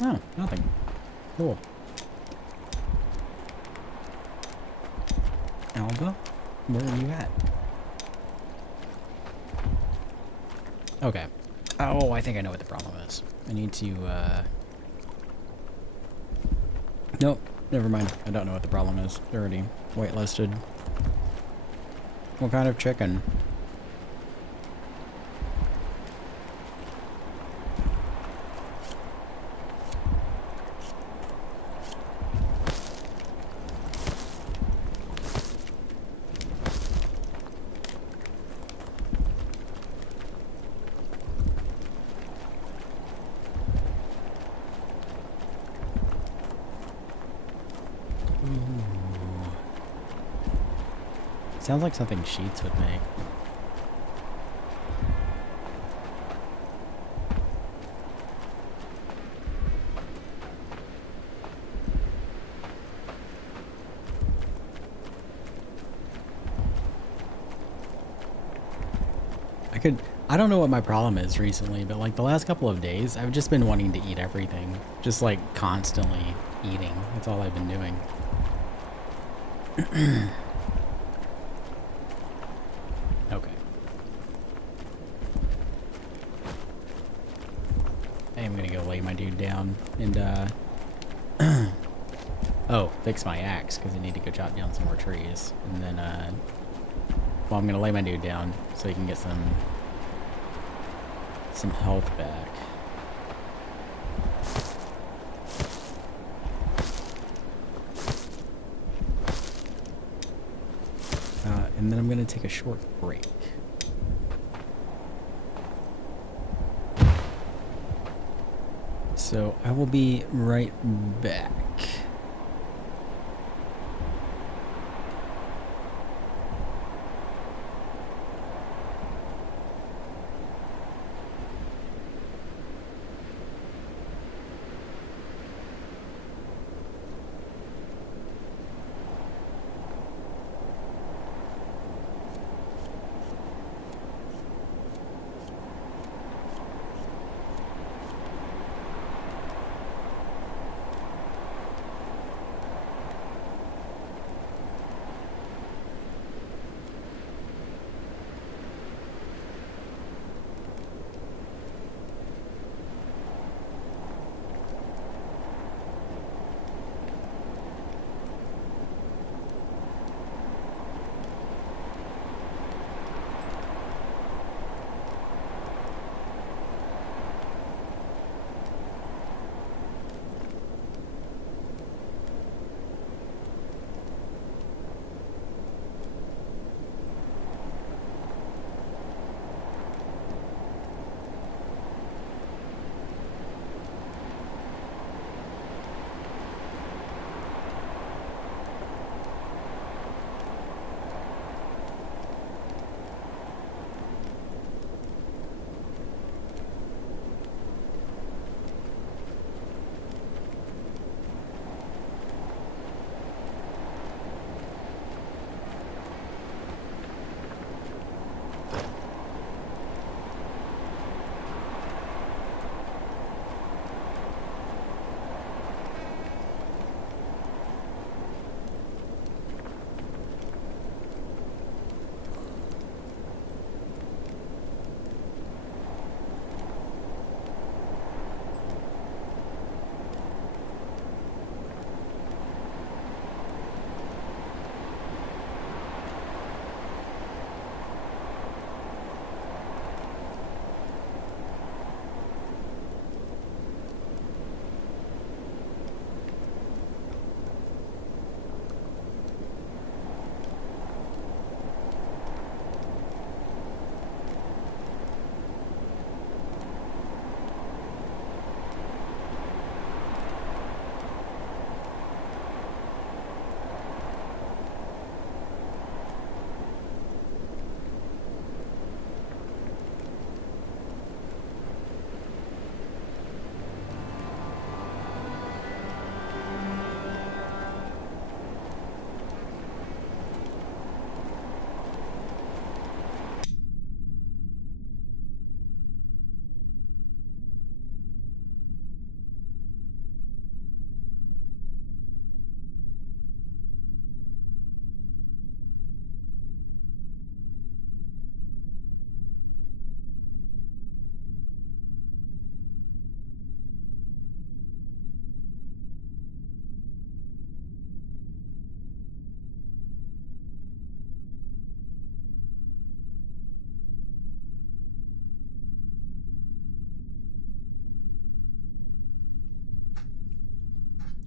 Oh, nothing. Cool. Alba, where are you at? Okay. Oh, I think I know what the problem is. I need to, Nope, never mind. I don't know what the problem is. They're already whitelisted. What kind of chicken? Sounds like something Sheets would make. I don't know what my problem is recently, but like the last couple of days, I've just been wanting to eat everything. Just like constantly eating. That's all I've been doing. Okay. I am gonna go lay my dude down and oh, fix my axe because I need to go chop down some more trees. And then well, I'm gonna lay my dude down so he can get some health back. And then I'm gonna take a short break. So I will be right back.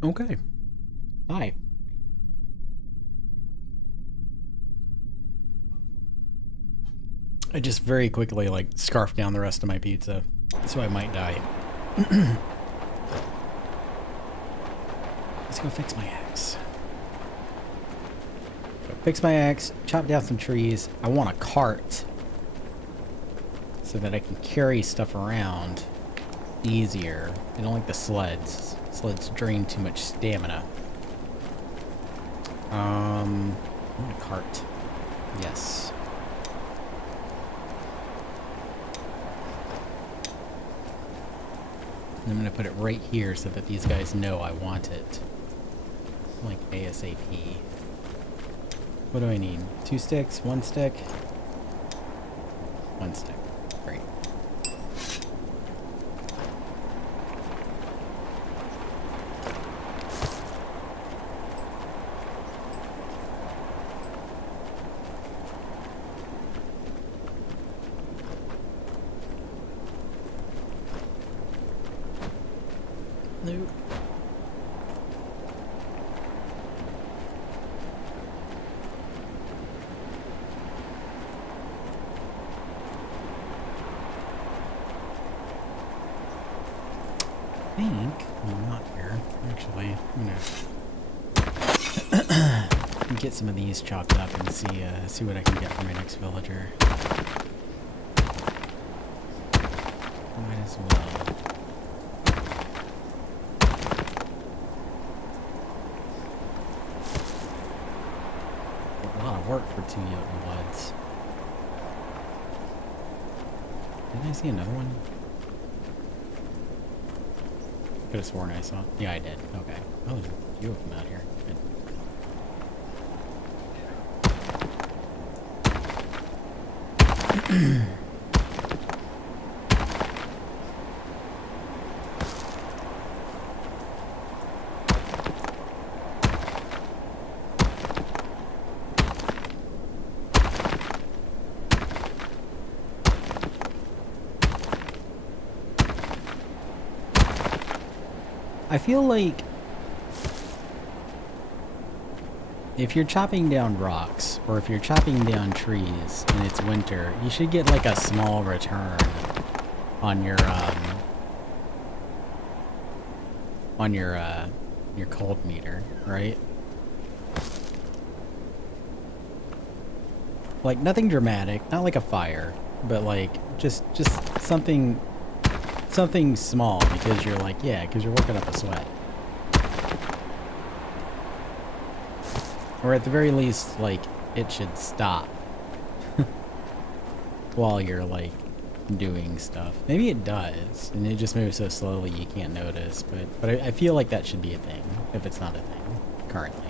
Okay. Hi. I just very quickly, like, scarfed down the rest of my pizza, so I might die. Let's go fix my axe. Go fix my axe, chop down some trees. I want a cart so that I can carry stuff around easier. I don't like the sleds. Sleds drain too much stamina. I want a cart. Yes. And I'm gonna put it right here so that these guys know I want it. Like ASAP. What do I need? 2 sticks? 1 stick? 1 stick. Great. Nope. I think I'm not here. Actually, I'm gonna get some of these chopped up and see what I can get for my next villager. Might as well. A lot of work for 2 Jotunwoods. Didn't I see another one? Could have sworn I saw. Yeah, I did. Okay. Oh, there's a few of them out here. Good. I feel like if you're chopping down rocks or if you're chopping down trees and it's winter, you should get like a small return on your cold meter, right? Like nothing dramatic, not like a fire, but like just something small because you're like, yeah, because you're working up a sweat. Or at the very least, like, it should stop while you're, like, doing stuff. Maybe it does, and it just moves so slowly you can't notice, but I feel like that should be a thing, if it's not a thing, currently.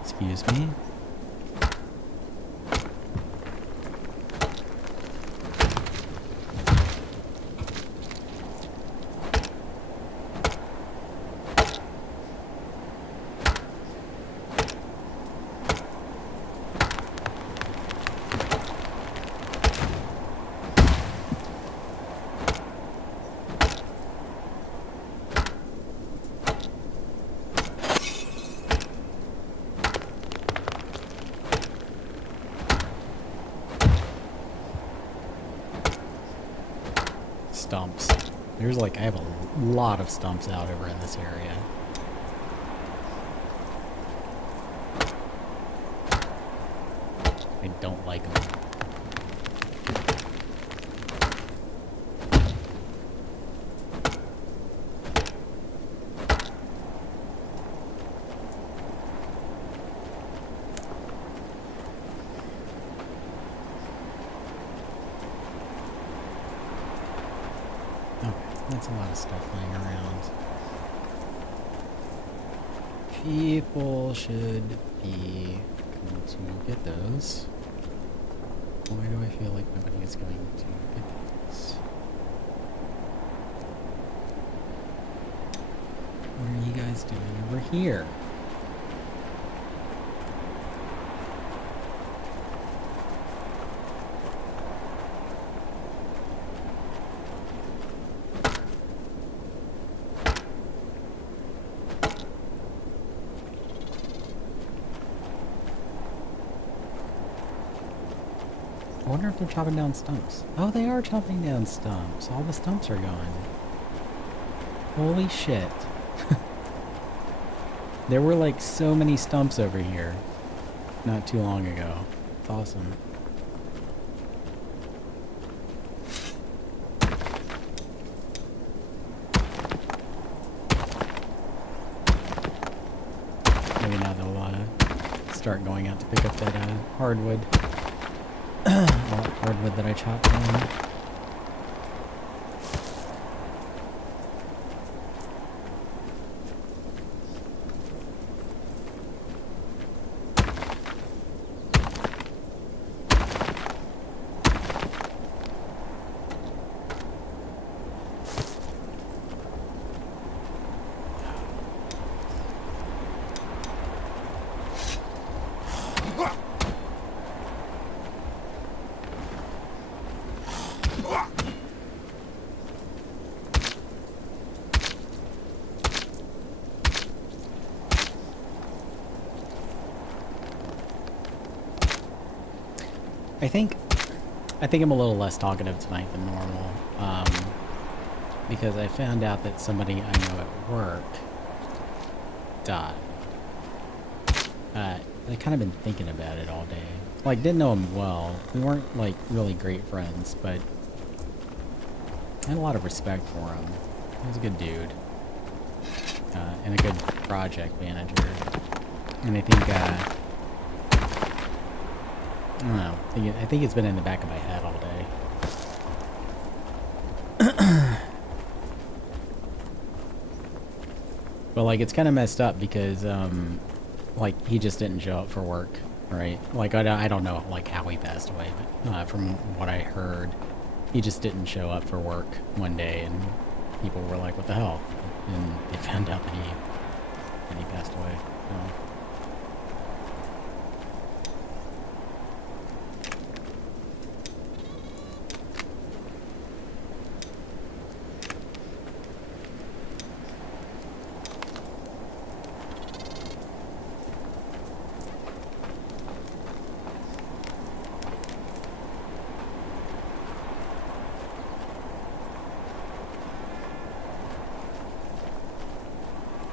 Excuse me. Stumps. There's like, I have a lot of stumps out over in this area. I don't like them. That's a lot of stuff laying around. People should be going to get those. Why do I feel like nobody is going to get those? What are you guys doing over here? I wonder if they're chopping down stumps. Oh, they are chopping down stumps. All the stumps are gone. Holy shit. There were like so many stumps over here not too long ago. It's awesome. Maybe now they'll start going out to pick up that hardwood. All that hardwood that I chopped down. I think I'm a little less talkative tonight than normal, because I found out that somebody I know at work died. I've kind of been thinking about it all day. Like, didn't know him well. We weren't, like, really great friends, but I had a lot of respect for him. He was a good dude. And a good project manager. And I think, I don't know. I think it's been in the back of my head all day. But, like, it's kind of messed up because, like, he just didn't show up for work, right? Like, I don't know, like, how he passed away, but from what I heard, he just didn't show up for work one day, and people were like, what the hell? And they found out that he passed away. So.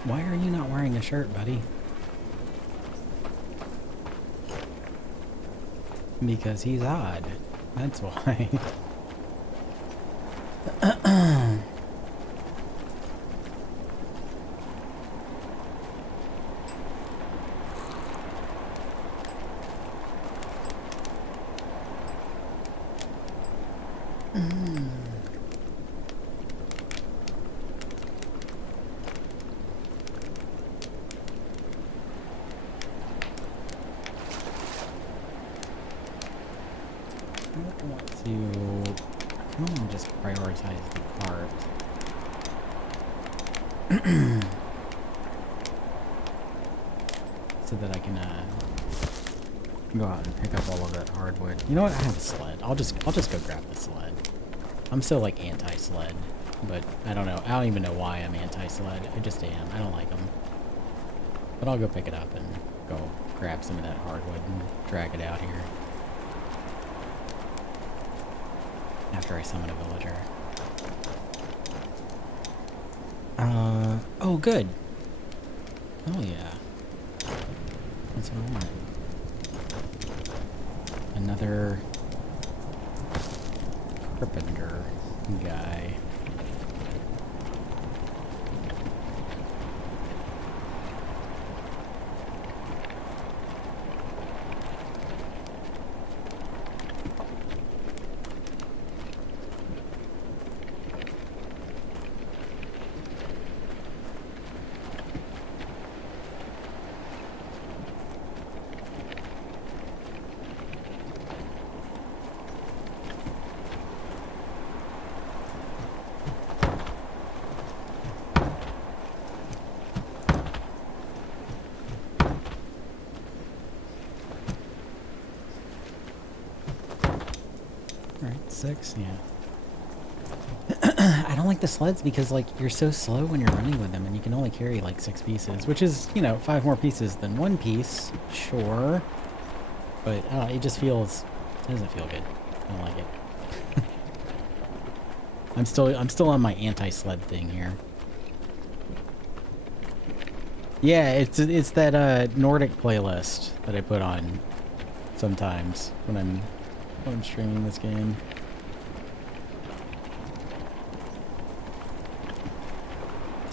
Why are you not wearing a shirt, buddy? Because he's odd. That's why. So that I can go out and pick up all of that hardwood. You know what? I have a sled. I'll just go grab the sled. I'm still like anti-sled, but I don't know. I don't even know why I'm anti-sled. I just am. I don't like them. But I'll go pick it up and go grab some of that hardwood and drag it out here. After I summon a villager. Oh good. Oh yeah. That's what I want. Another carpenter guy. Alright, 6, yeah. I don't like the sleds because, like, you're so slow when you're running with them and you can only carry, like, 6 pieces, which is, you know, 5 more pieces than 1 piece, sure. But, it just feels, it doesn't feel good. I don't like it. I'm still on my anti-sled thing here. Yeah, it's that Nordic playlist that I put on sometimes when I'm streaming this game.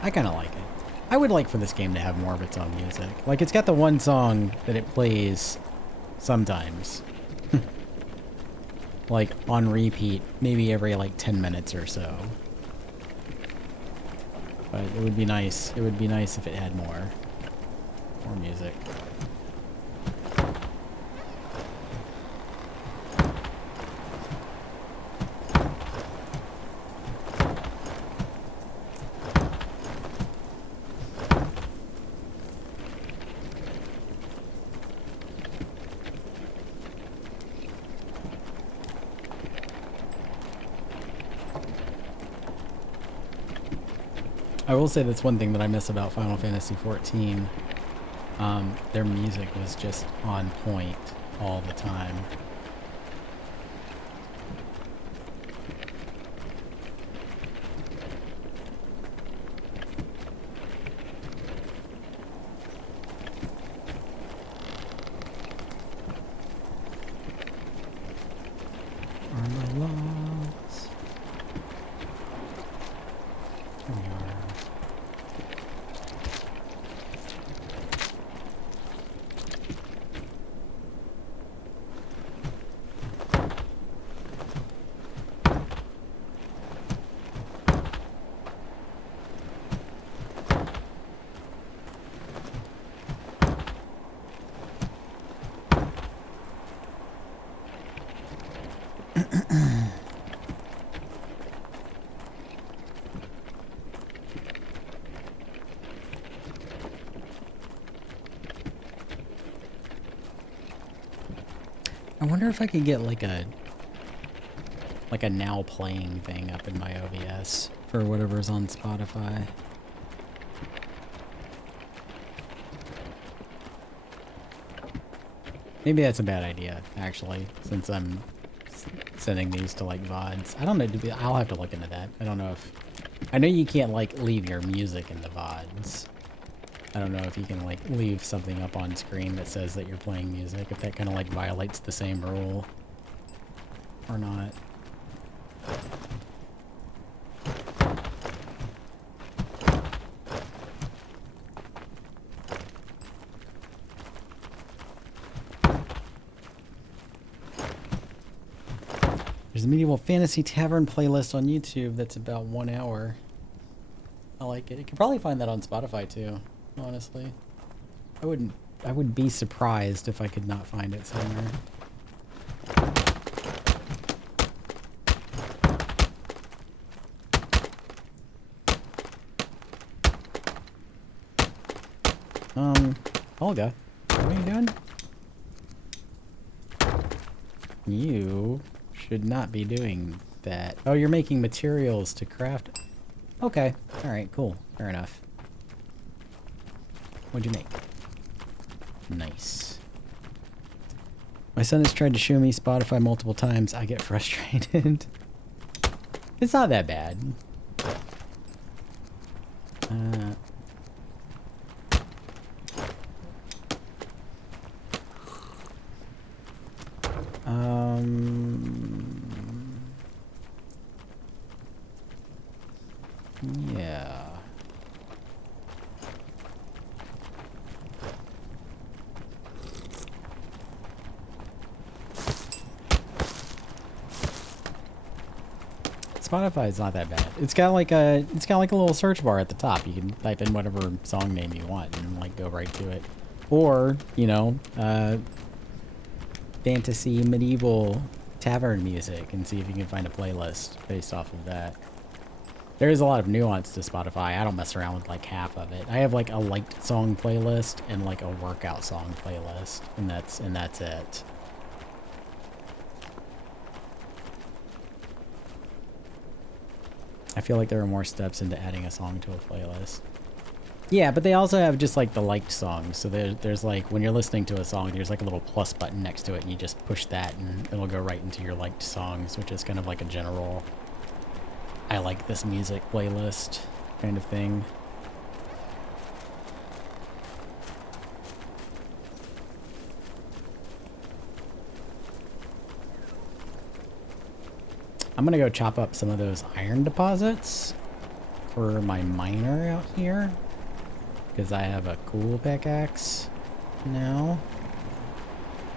I kind of like it. I would like for this game to have more of its own music. Like, it's got the one song that it plays sometimes. Like, on repeat, maybe every, like, 10 minutes or so. But it would be nice. It would be nice if it had more music. I will say that's one thing that I miss about Final Fantasy XIV. Their music was just on point all the time. I wonder if I could get like a now playing thing up in my OBS for whatever's on Spotify. Maybe that's a bad idea, actually, since I'm sending these to like VODs. I don't know. I'll have to look into that. I don't know if... I know you can't like leave your music in the VODs. I don't know if you can like leave something up on screen that says that you're playing music, if that kind of like violates the same rule or not. There's a medieval fantasy tavern playlist on YouTube that's about 1 hour. I like it. You can probably find that on Spotify too, honestly. I would be surprised if I could not find it somewhere. Olga, what are you doing? You should not be doing that. Oh, you're making materials to craft. Okay. Alright, cool. Fair enough. What'd you make? Nice. My son has tried to show me Spotify multiple times. I get frustrated. It's not that bad. Yeah. Spotify is not that bad. It's got like a little search bar at the top. You can type in whatever song name you want and like go right to it. Or, you know, fantasy medieval tavern music and see if you can find a playlist based off of that. There is a lot of nuance to Spotify. I don't mess around with like half of it. I have like a liked song playlist and like a workout song playlist, and that's it. I feel like there are more steps into adding a song to a playlist. Yeah, but they also have just like the liked songs. So there's like when you're listening to a song, there's like a little plus button next to it, and you just push that, and it'll go right into your liked songs, which is kind of like a general I like this music playlist kind of thing. I'm gonna go chop up some of those iron deposits for my miner out here, because I have a cool pickaxe now.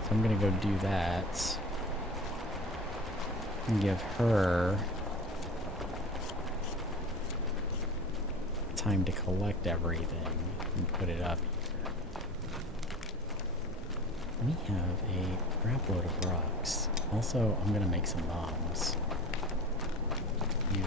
So I'm gonna go do that and give her time to collect everything and put it up here. We have a crap load of rocks. Also, I'm gonna make some bombs. Yeah.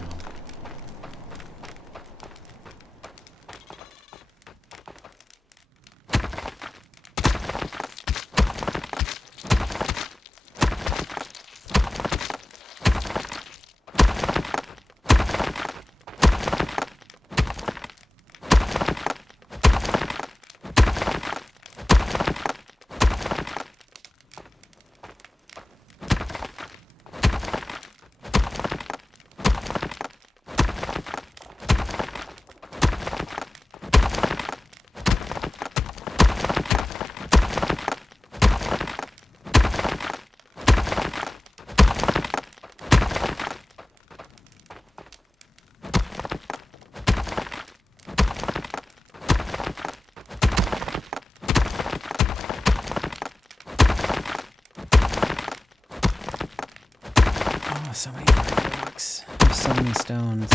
So many rocks. There's so many stones.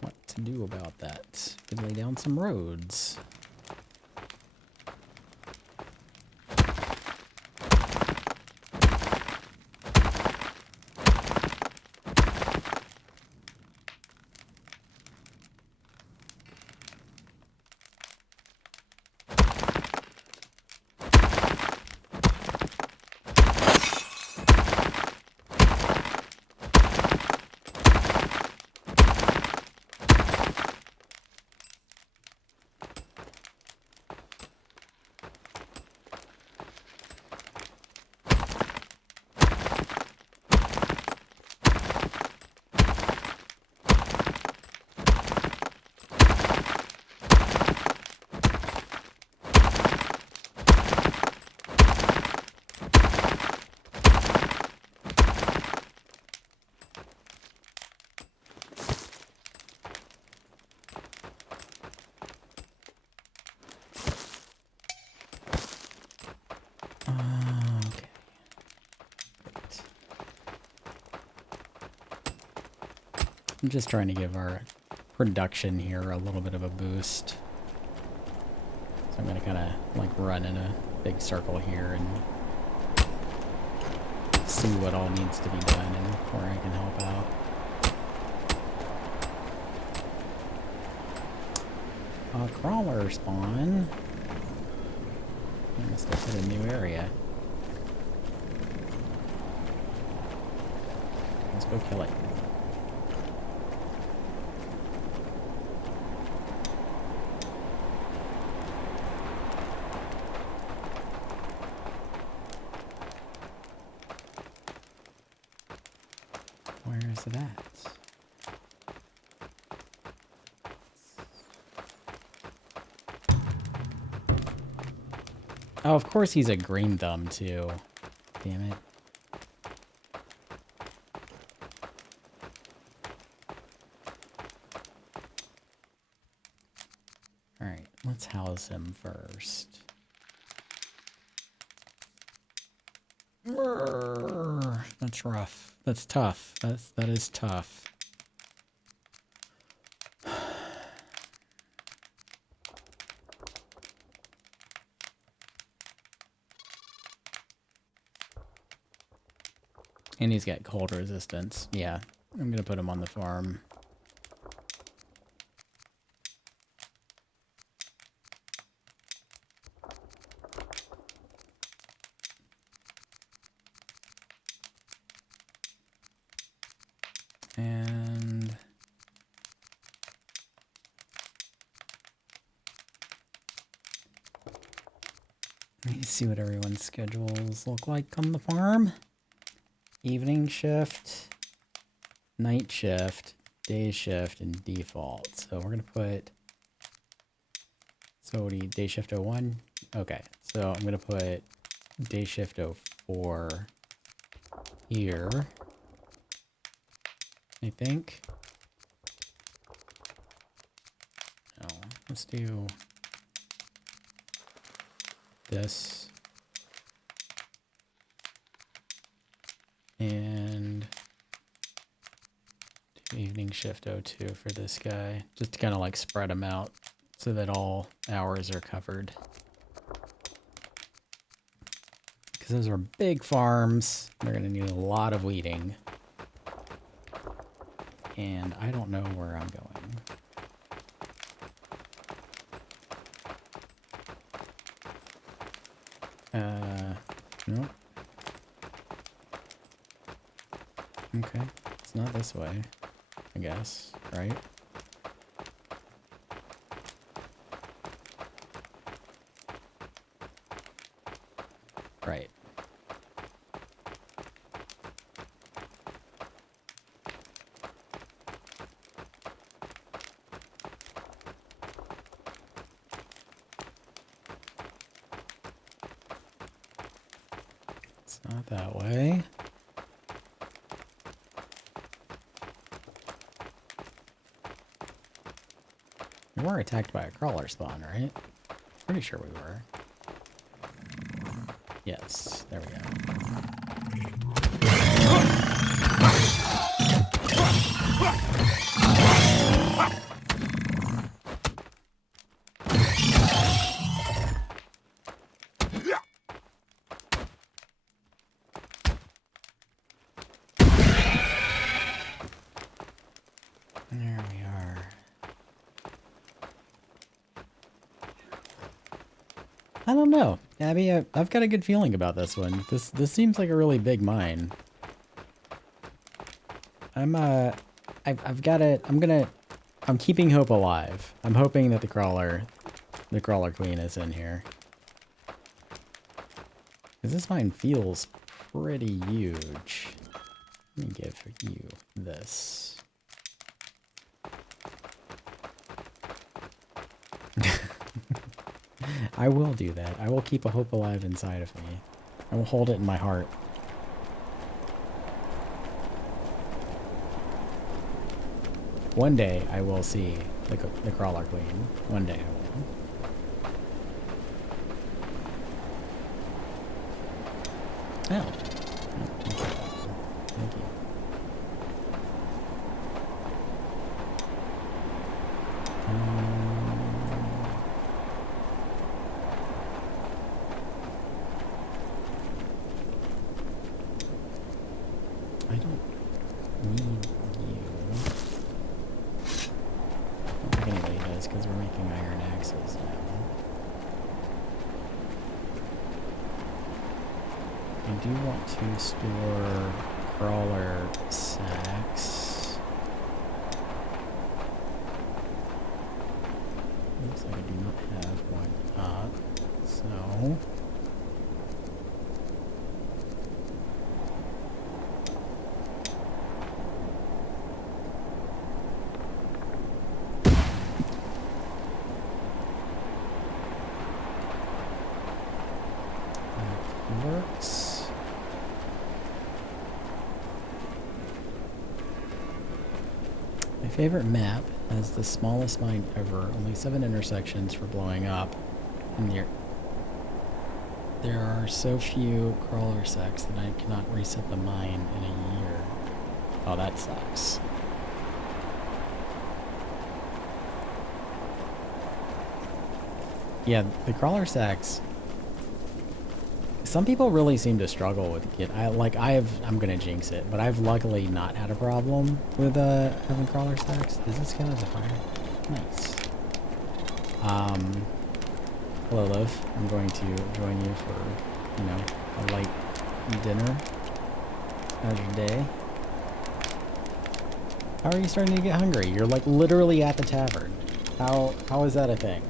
What to do about that? Could lay down some roads. I'm just trying to give our production here a little bit of a boost. So I'm going to kind of like run in a big circle here and see what all needs to be done and where I can help out. Crawler spawn. I must have hit a new area. Let's go kill it. Where is it at? Oh, of course he's a green thumb too. Damn it. Alright, let's house him first. That's rough. That's tough. That is tough. And he's got cold resistance. Yeah, I'm gonna put him on the farm. And Let me see what everyone's schedules look like on the farm. Evening shift, night shift, day shift, and default. So we're gonna put, so what do you, day shift 01? Okay, so I'm gonna put day shift 04 here, I think. No, let's do this. And do evening shift 02 for this guy, just to kind of like spread them out so that all hours are covered. Because those are big farms, they're going to need a lot of weeding. And I don't know where I'm going. Nope. Okay, it's not this way, I guess, right? Right. It's not that way. We were attacked by a crawler spawn, right? Pretty sure we were. Yes, there we go. There we are. I don't know, Abby. I've got a good feeling about this one. This seems like a really big mine. I'm keeping hope alive. I'm hoping that the crawler queen is in here. Because this mine feels pretty huge. Let me give you this. I will do that. I will keep a hope alive inside of me. I will hold it in my heart. One day I will see the crawler queen. One day I will. Oh. Thank you. I don't need you. I don't think anybody does because we're making iron axes now. I do want to store crawler sacks. Looks like I do not have one up, so... that works. My favorite map has the smallest mine ever, only 7 intersections for blowing up. And there are so few crawler sacks that I cannot reset the mine in a year. Oh, that sucks. Yeah, the crawler sacks. Some people really seem to struggle with it. I'm gonna jinx it, but I've luckily not had a problem with having crawler stacks. Does this count as a fire? Nice. Hello, Liv. I'm going to join you for, you know, a light dinner. How's your day? How are you starting to get hungry? You're like literally at the tavern. How is that a thing?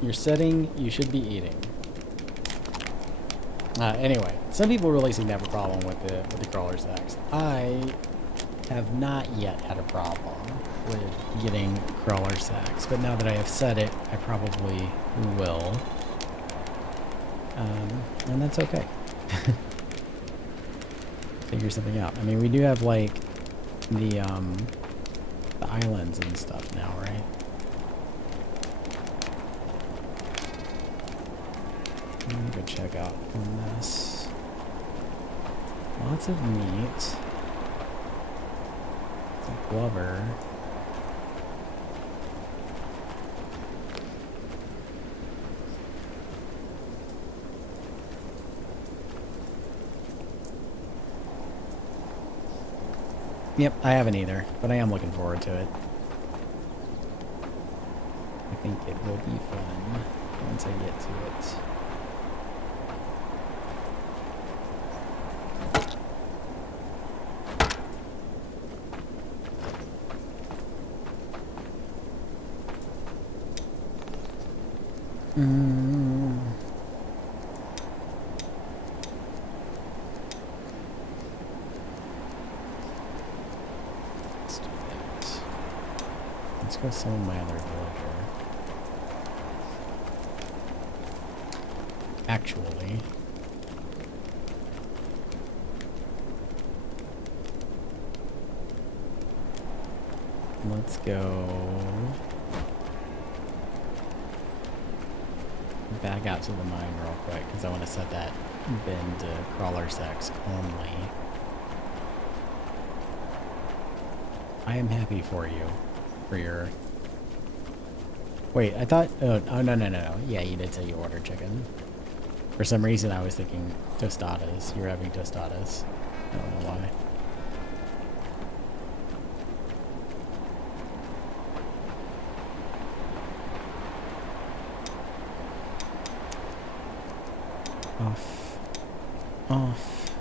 You're sitting, you should be eating. Anyway, some people really seem to have a problem with the crawler sacks. I have not yet had a problem with getting crawler sacks, but now that I have said it, I probably will. And that's okay. Figure something out. I mean, we do have like the islands and stuff now, right? Let me go check out on this. Lots of meat. Some blubber. Yep, I haven't either, but I am looking forward to it. I think it will be fun once I get to it. Let's do that. Let's go summon my other villager. Actually. Let's go back out to the mine real quick because I want to set that bin to crawler sacks only. I am happy for you. For your... Wait, I thought... Oh, no. Yeah, you did say you ordered chicken. For some reason I was thinking tostadas. You're having tostadas. I don't know why. Off.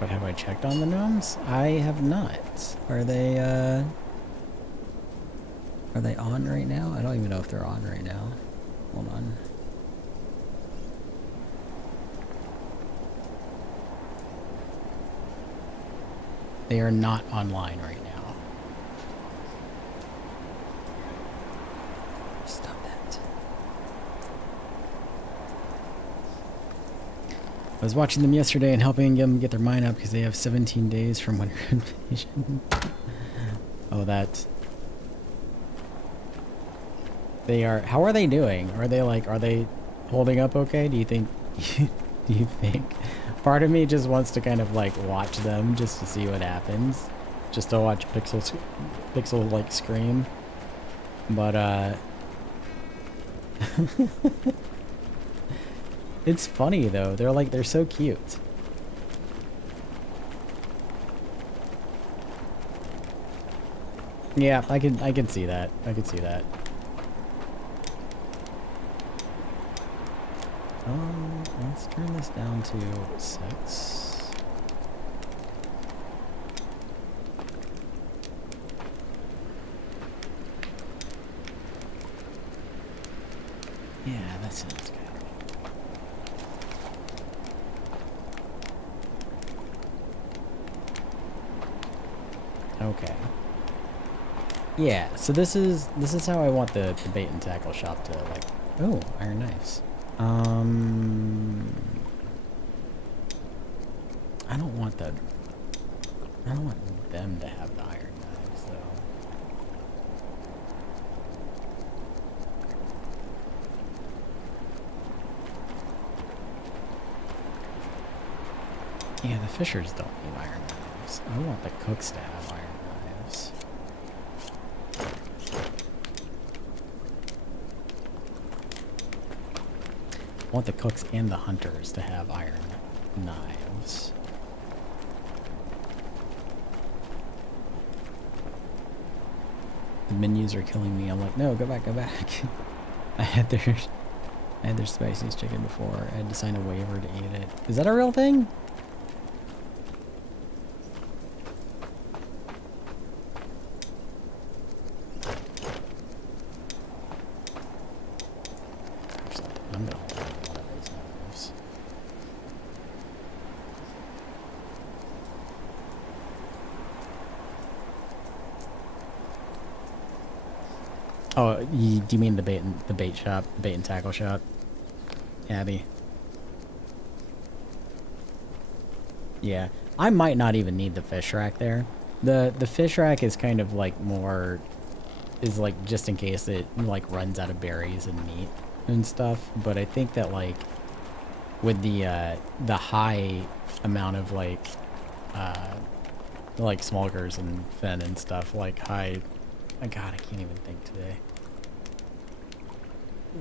But have I checked on the gnomes? I have not. Are they on right now? I don't even know if they're on right now. Hold on. They are not online right now. Stop that. I was watching them yesterday and helping them get their mine up because they have 17 days from winter invasion. Oh, that... They are... How are they doing? Are they holding up okay? Do you think... do you think... Part of me just wants to kind of like watch them just to see what happens. Just to watch Pixel like scream. But it's funny though. They're so cute. Yeah, I can see that. I can see that. Let's turn this down to 6. Yeah, that sounds good. Okay. Yeah, so this is how I want the bait and tackle shop to like. Oh, iron knives. I don't want them to have the iron knives, though. Yeah, the fishers don't need iron knives. I want the cooks to have iron knives. I want the cooks and the hunters to have iron knives. The menus are killing me. I'm like, no, go back, go back. I had their spicy chicken before. I had to sign a waiver to eat it. Is that a real thing? I'm gonna hold on to one of these knives. Oh, do you mean the bait shop, the bait and tackle shop, Abby? Yeah, I might not even need the fish rack there. The fish rack is kind of like more, is like just in case it like runs out of berries and meat and stuff. But I think that like with the high amount of like smokers and fen and stuff, like high, oh God, I can't even think today.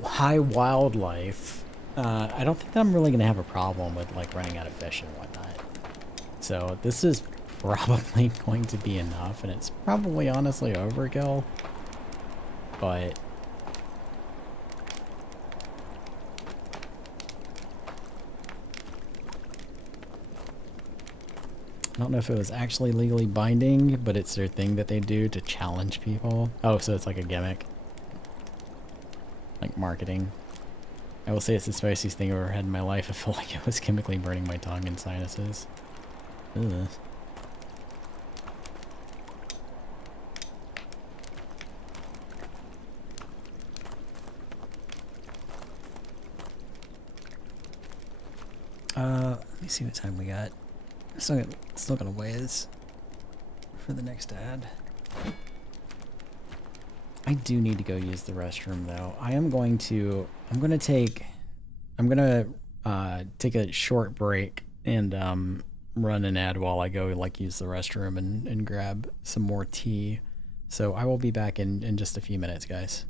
High wildlife. I don't think that I'm really gonna have a problem with like running out of fish and whatnot. So this is probably going to be enough, and it's probably honestly overkill, but I don't know if it was actually legally binding, but it's their thing that they do to challenge people. Oh, so it's like a gimmick. Like marketing. I will say it's the spiciest thing I've ever had in my life. I feel like it was chemically burning my tongue and sinuses. Ugh. Let me see what time we got. Still got a ways for the next ad. I do need to go use the restroom though. I'm gonna take a short break and run an ad while I go like use the restroom and grab some more tea. So I will be back in just a few minutes, guys.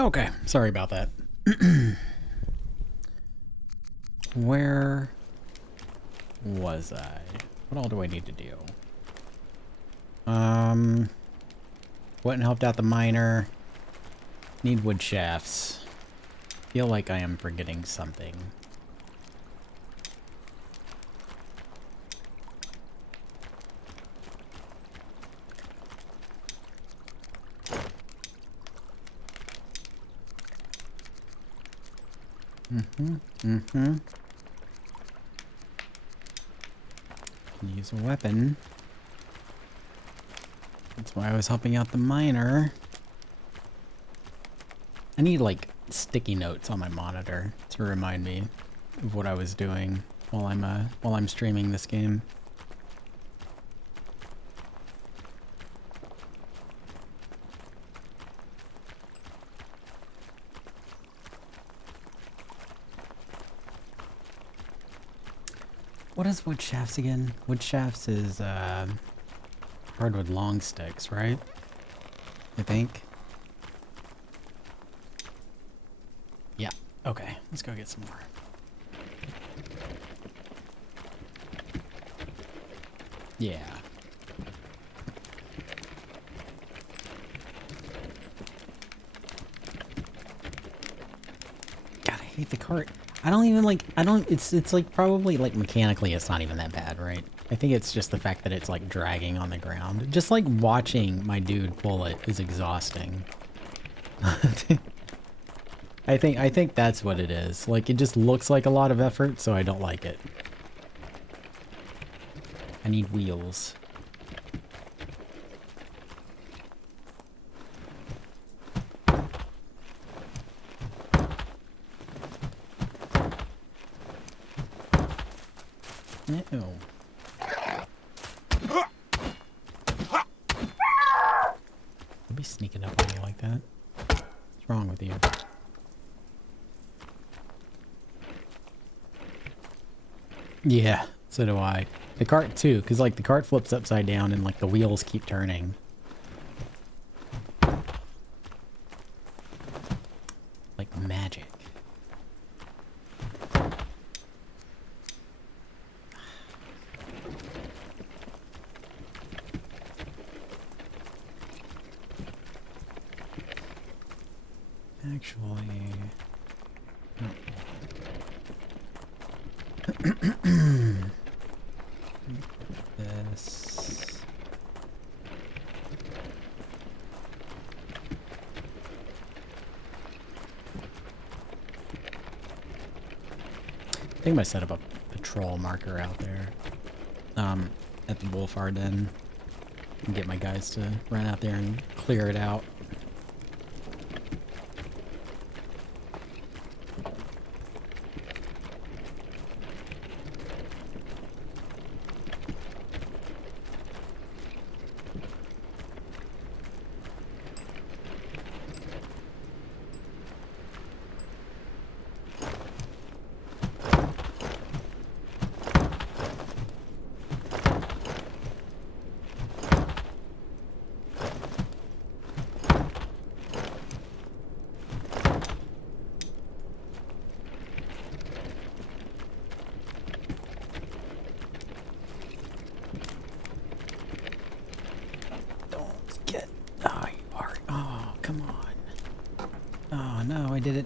Okay, sorry about that. Where was I? What all do I need to do? Went and helped out the miner. Need wood shafts. Feel like I am forgetting something. Use a weapon. That's why I was helping out the miner. I need like sticky notes on my monitor to remind me of what I was doing while I'm streaming this game. What is wood shafts again? Wood shafts is hardwood long sticks, right? I think. Yeah. Okay. Let's go get some more. Yeah. God, I hate the cart. I don't even like, it's like probably like mechanically it's not even that bad, right? I think it's just the fact that it's like dragging on the ground. Just like watching my dude pull it is exhausting. I think that's what it is. Like it just looks like a lot of effort, so I don't like it. I need wheels. Uh-oh. Don't be sneaking up on me like that. What's wrong with you? Yeah, so do I. The cart too, because like the cart flips upside down and like the wheels keep turning. Like magic. Actually, no. This. I think I might set up a patrol marker out there, at the Wolfhard Den, and get my guys to run out there and clear it out.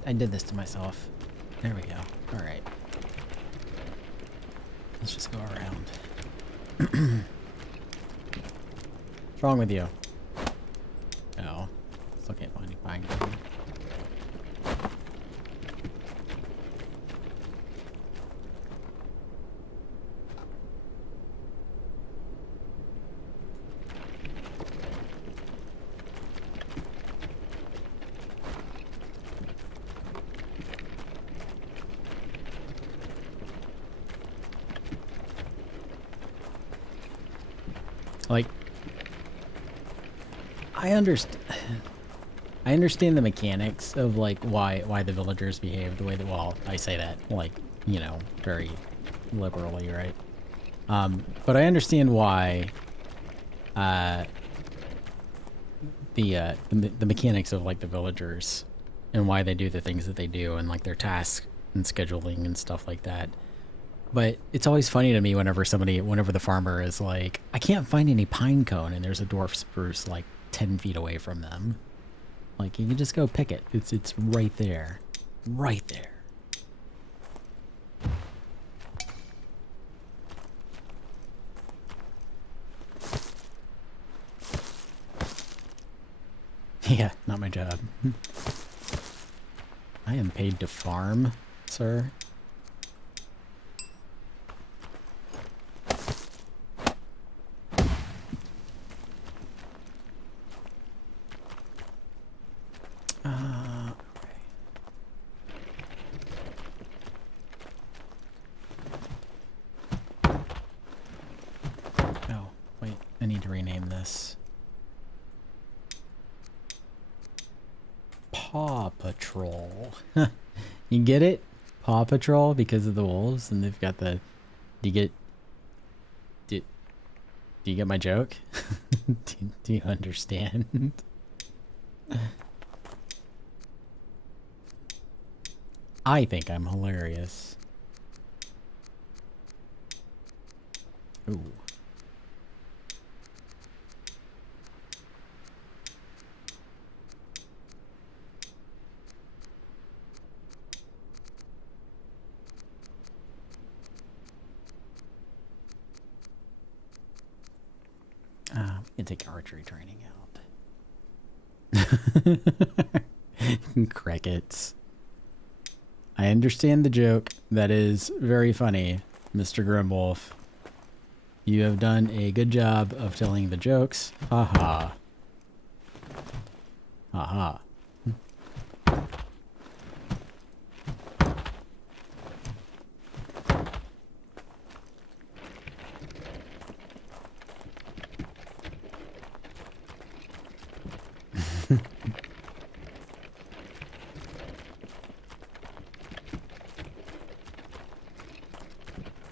I did this to myself. There we go. All right. Let's just go around. What's wrong with you? Oh, still can't find anything. Like, I understand the mechanics of like why the villagers behave the way that, well, I say that like, you know, very liberally, right? But I understand why the mechanics of like the villagers and why they do the things that they do and like their tasks and scheduling and stuff like that. But it's always funny to me whenever the farmer is like, I can't find any pine cone, and there's a dwarf spruce like 10 feet away from them. Like, you can just go pick it. It's right there. Right there. Yeah, not my job. I am paid to farm, sir. Oh, wait, I need to rename this. Paw Patrol. You get it? Paw Patrol because of the wolves, and they've got the... Do you get my joke? do you understand? I think I'm hilarious. Ooh. We can take archery training out. Crickets. I understand the joke. That is very funny, Mr. Grimwolf. You have done a good job of telling the jokes. Haha. Haha.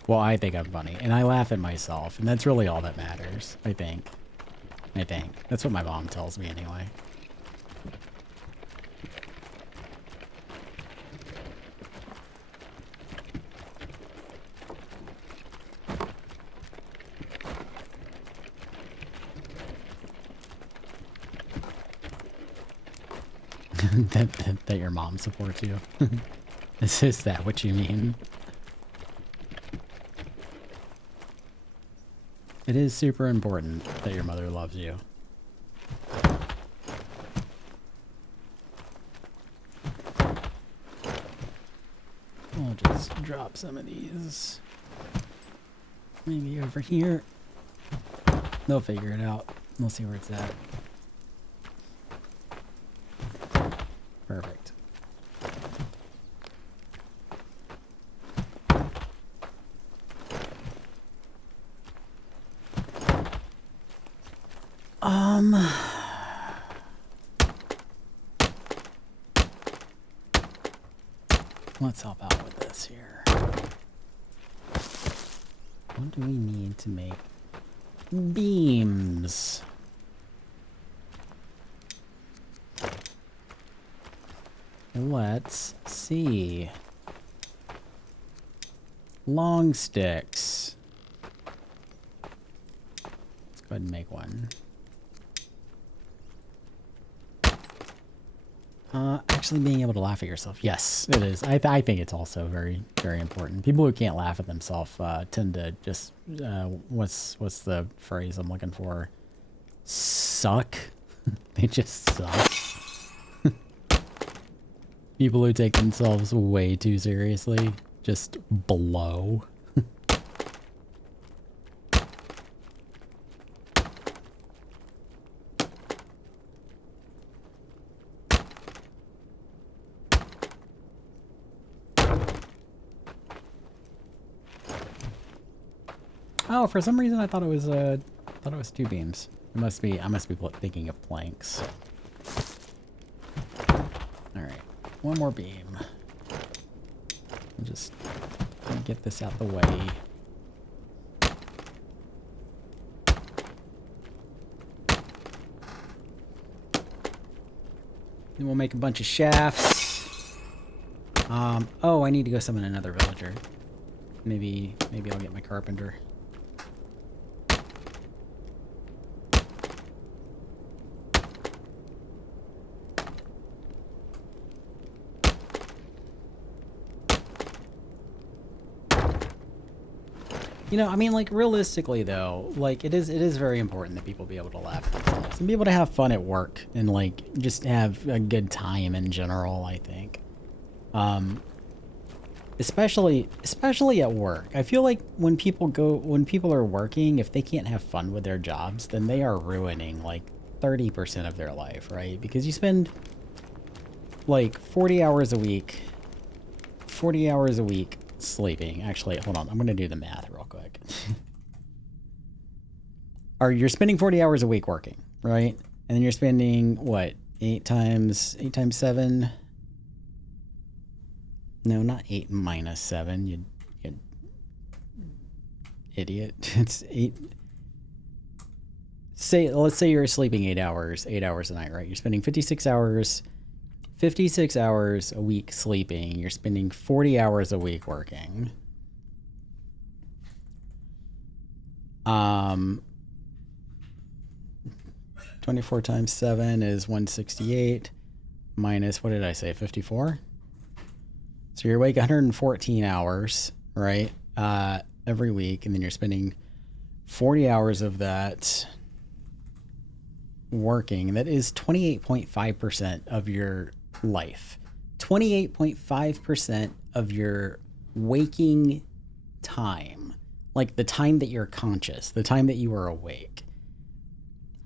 Well, I think I'm funny, and I laugh at myself, and that's really all that matters, I think. That's what my mom tells me anyway. that your mom supports you. Is that what you mean? It is super important that your mother loves you. I'll just drop some of these. Maybe over here. They'll figure it out. We'll see where it's at. Perfect. Let's help out with this here. What do we need to make beams? Let's see. Long sticks. Let's go ahead and make one. Actually being able to laugh at yourself. Yes, it is. I think it's also very, very important. People who can't laugh at themselves tend to just, what's the phrase I'm looking for? Suck. They just suck. People who take themselves way too seriously just blow. Oh, for some reason I thought it was two beams. I must be thinking of planks. All right, one more beam. I'll just get this out the way. Then we'll make a bunch of shafts. Oh, I need to go summon another villager. Maybe I'll get my carpenter. You know, I mean, like, realistically, though, like, it is very important that people be able to laugh at themselves and be able to have fun at work and, like, just have a good time in general, I think. Especially at work. I feel like when people are working, if they can't have fun with their jobs, then they are ruining, like, 30% of their life, right? Because you spend, like, 40 hours a week sleeping. Actually, hold on. I'm going to do the math real quick. Or you're spending 40 hours a week working, right? And then you're spending, what, 8 times 7? No, not 8 minus 7. You idiot. It's 8. Let's say you're sleeping 8 hours a night, right? You're spending 56 hours a week sleeping. You're spending 40 hours a week working. 24 times 7 is 168 minus, what did I say, 54? So you're awake 114 hours, right? Every week, and then you're spending 40 hours of that working. That is 28.5% of your life. 28.5% of your waking time. Like the time that you're conscious, the time that you are awake.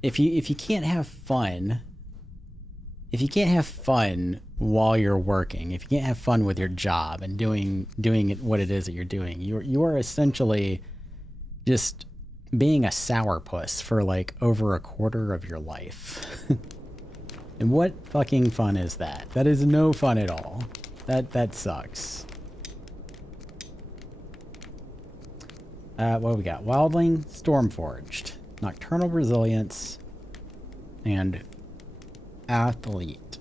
If you can't have fun, while you're working, if you can't have fun with your job and doing it, what it is that you're doing, you are essentially just being a sourpuss for like over a quarter of your life. And what fucking fun is that? That is no fun at all. That sucks. What do we got? Wildling, Stormforged, Nocturnal Resilience, and Athlete.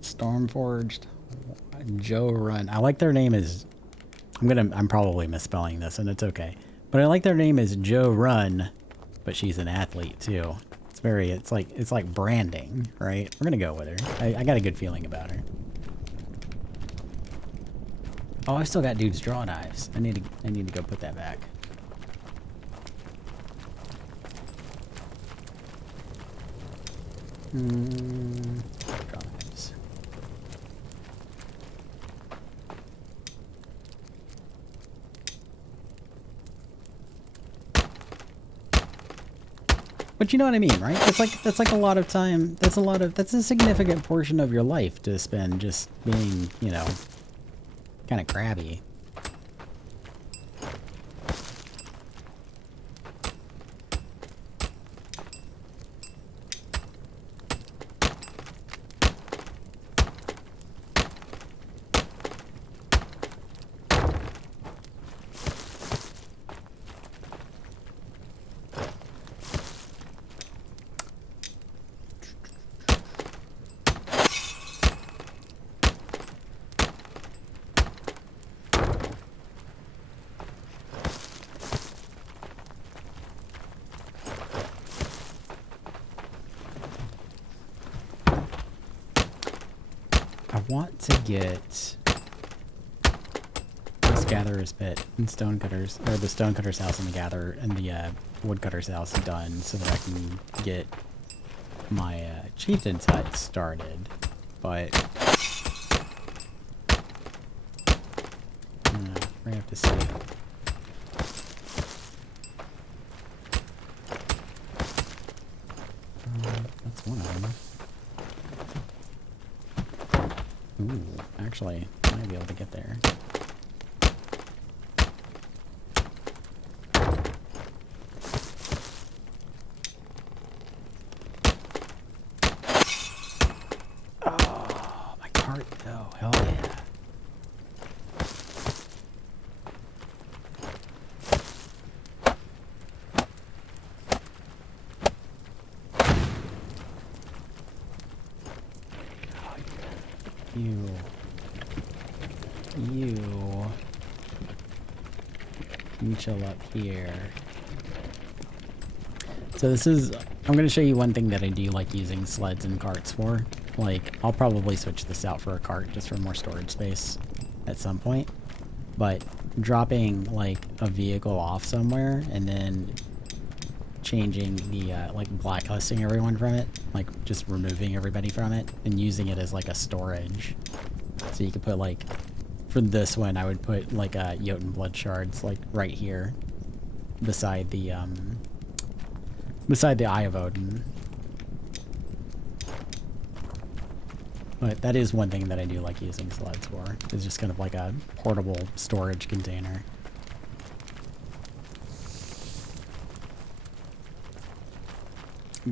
Stormforged, Joe Run. I like their name is. I'm probably misspelling this, and it's okay. But I like their name is Joe Run, but she's an athlete too. It's like branding, right? We're gonna go with her. I got a good feeling about her. Oh, I still got dude's draw knives. I need to go put that back. Draw knives. But you know what I mean, right? That's like a lot of time. That's a significant portion of your life to spend just being, you know, kind of crabby. I want to get this gatherer's pit and stonecutters, or the stonecutter's house and the woodcutter's house done, so that I can get my chieftain's hut started. But we have to see. That's one of them. Ooh, actually, I might be able to get there. Oh, my cart, though. Hell yeah. You chill up here. So this is, I'm going to show you one thing that I do like using sleds and carts for. Like, I'll probably switch this out for a cart just for more storage space at some point. But dropping, like, a vehicle off somewhere and then changing the, like, blacklisting everyone from it, like, just removing everybody from it and using it as, like, a storage. So you could put, like, for this one, I would put, like, Jotun blood shards, like, right here beside the Eye of Odin. But that is one thing that I do like using sleds for. It's just kind of like a portable storage container.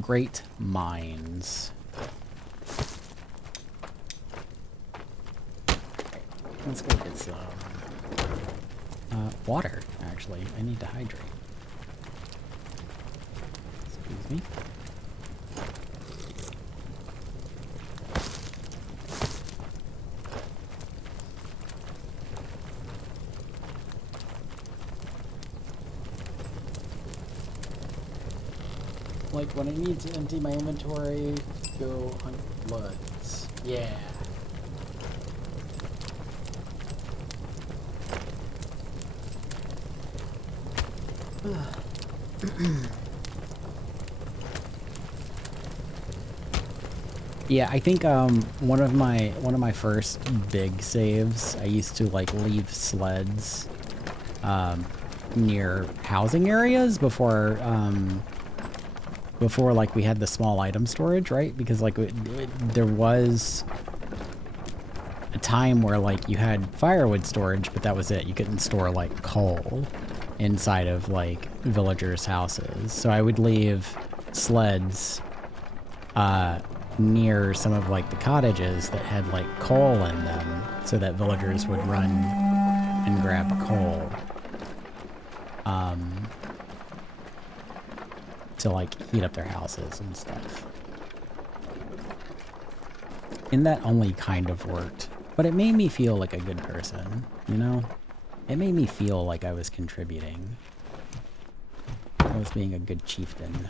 Great minds. Let's go get some water, actually. I need to hydrate. Excuse me. Like when I need to empty my inventory, go hunt bloods. Yeah. Yeah, I think one of my first big saves, I used to like leave sleds near housing areas before like we had the small item storage, right? Because like there was a time where like you had firewood storage, but that was it. You couldn't store like coal inside of like villagers' houses. So I would leave sleds near some of like the cottages that had like coal in them so that villagers would run and grab coal. To like heat up their houses and stuff. And that only kind of worked, but it made me feel like a good person, you know? It made me feel like I was contributing. I was being a good chieftain.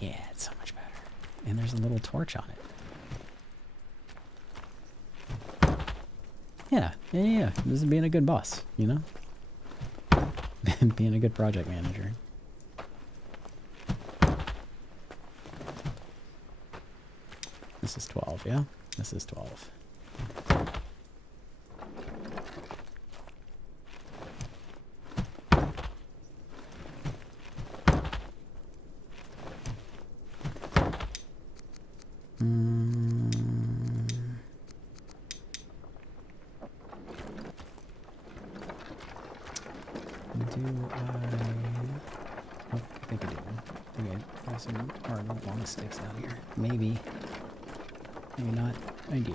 Yeah, it's so much better. And there's a little torch on it. Yeah. This is being a good boss, you know? Being a good project manager. This is 12, yeah? This is 12. Sticks out here. Maybe. Maybe not. I do.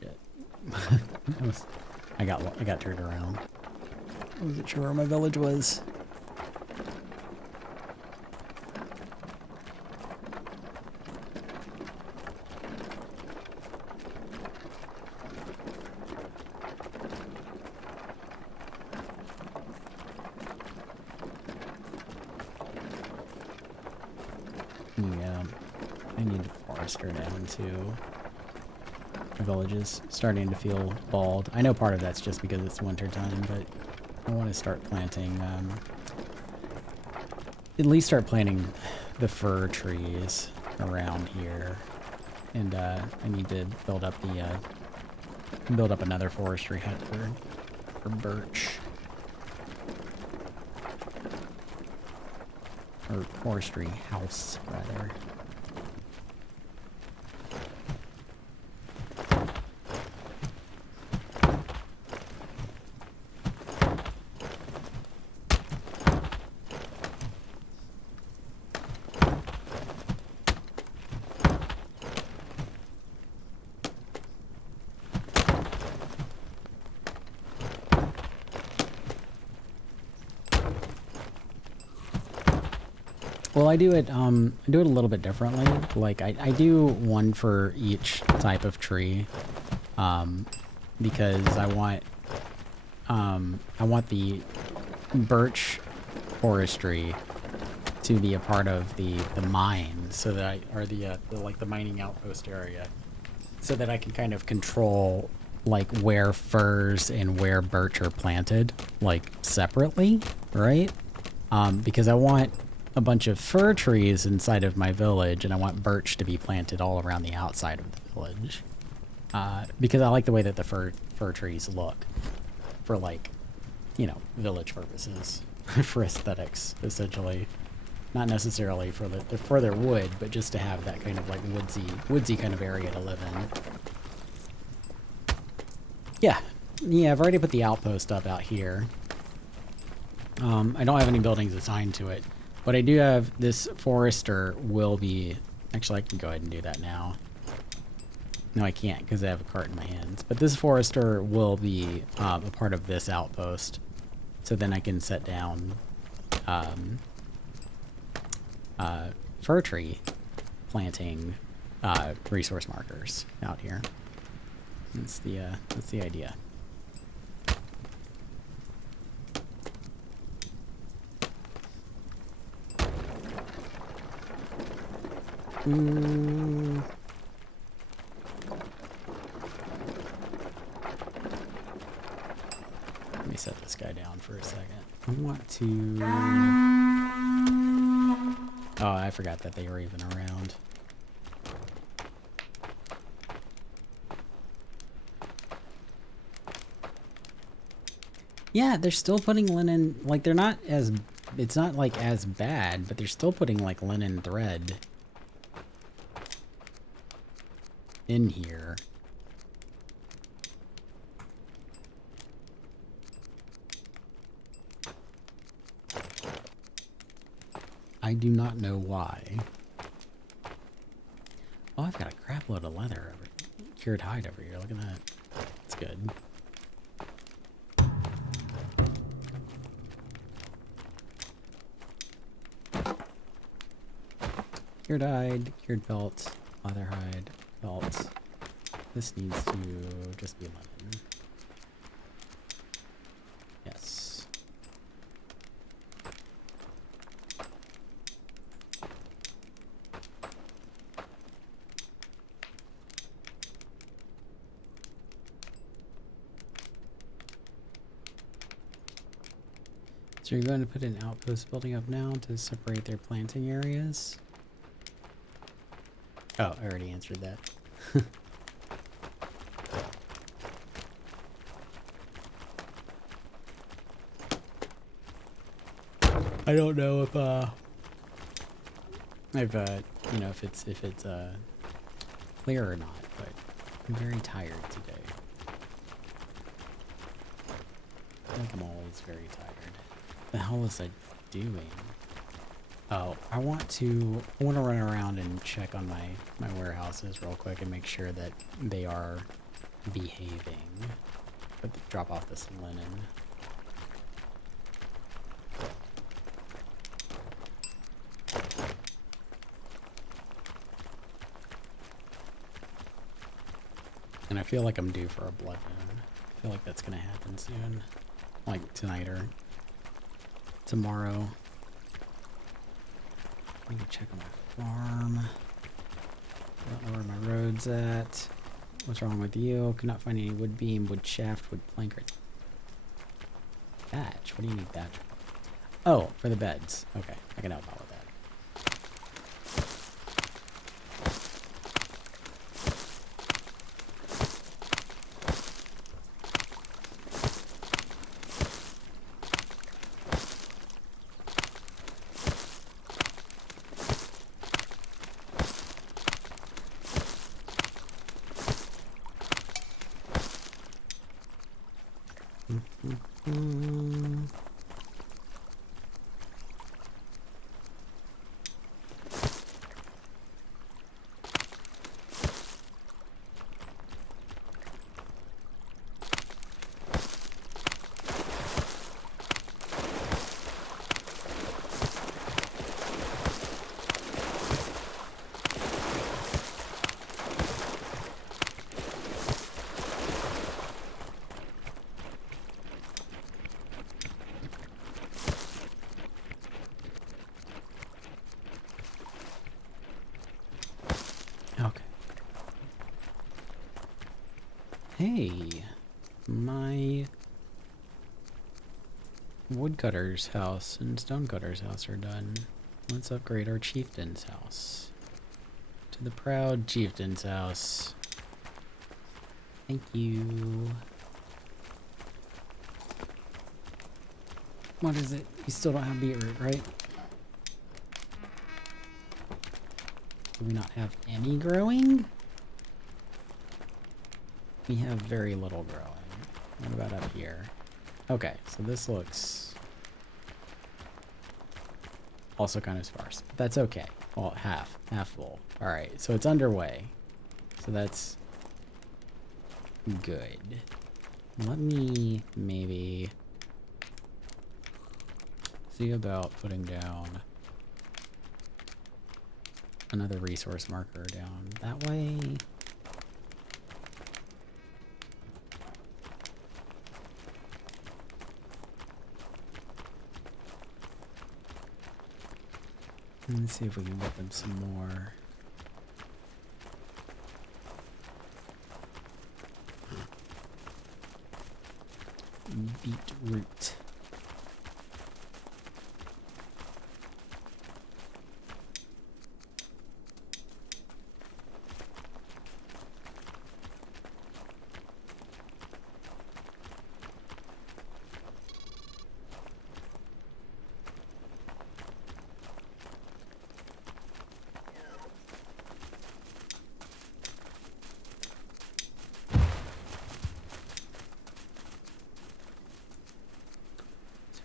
Shit. I got turned around. I wasn't sure where my village was. Yeah, I need to forest her down too. The village is starting to feel bald. I know part of that's just because it's winter time, but I want to start planting, at least start planting the fir trees around here. And I need to build up another forestry hut for birch. Or forestry house, rather. Well, I do it a little bit differently. Like I do one for each type of tree, because I want the birch forestry to be a part of the mine, so that the mining outpost area, so that I can kind of control like where firs and where birch are planted, like separately, right? Because I want a bunch of fir trees inside of my village, and I want birch to be planted all around the outside of the village. Because I like the way that the fir trees look for, like, you know, village purposes, for aesthetics, essentially. Not necessarily for their wood, but just to have that kind of like woodsy kind of area to live in. Yeah, I've already put the outpost up out here. I don't have any buildings assigned to it, but I do have this forester will be... Actually, I can go ahead and do that now. No, I can't because I have a cart in my hands. But this forester will be a part of this outpost, so then I can set down fir tree planting resource markers out here. That's the idea. Let me set this guy down for a second. I want to... Oh, I forgot that they were even around. Yeah, they're still putting linen, like they're not as, it's not like as bad, but they're still putting like linen thread in here. I do not know why. Oh, I've got a crap load of leather over cured hide over here. Look at that. That's good. Cured hide, cured pelt, leather hide, pelt. This needs to just be linen. Yes. So you're going to put an outpost building up now to separate their planting areas? Oh, I already answered that. I don't know if you know, if it's clear or not, but I'm very tired today. I think I'm always very tired. What the hell was I doing? Oh, I want to run around and check on my warehouses real quick and make sure that they are behaving. But drop off this linen. And I feel like I'm due for a blood moon. I feel like that's gonna happen soon. Like tonight or tomorrow. I need to check on my farm. I don't know where my road's at. What's wrong with you? Could not find any wood beam, wood shaft, wood plank, or thatch. What do you need thatch for? Oh, for the beds. Okay, I can help out with that. Hey, my woodcutter's house and stonecutter's house are done. Let's upgrade our chieftain's house. To the proud chieftain's house. Thank you. What is it? You still don't have beetroot, right? Do we not have any growing? We have very little growing. What about up here? Okay, so this looks also kind of sparse, but that's okay. Well, half full. All right, so it's underway. So that's good. Let me maybe see about putting down another resource marker down that way. Let's see if we can get them some more. Beetroot.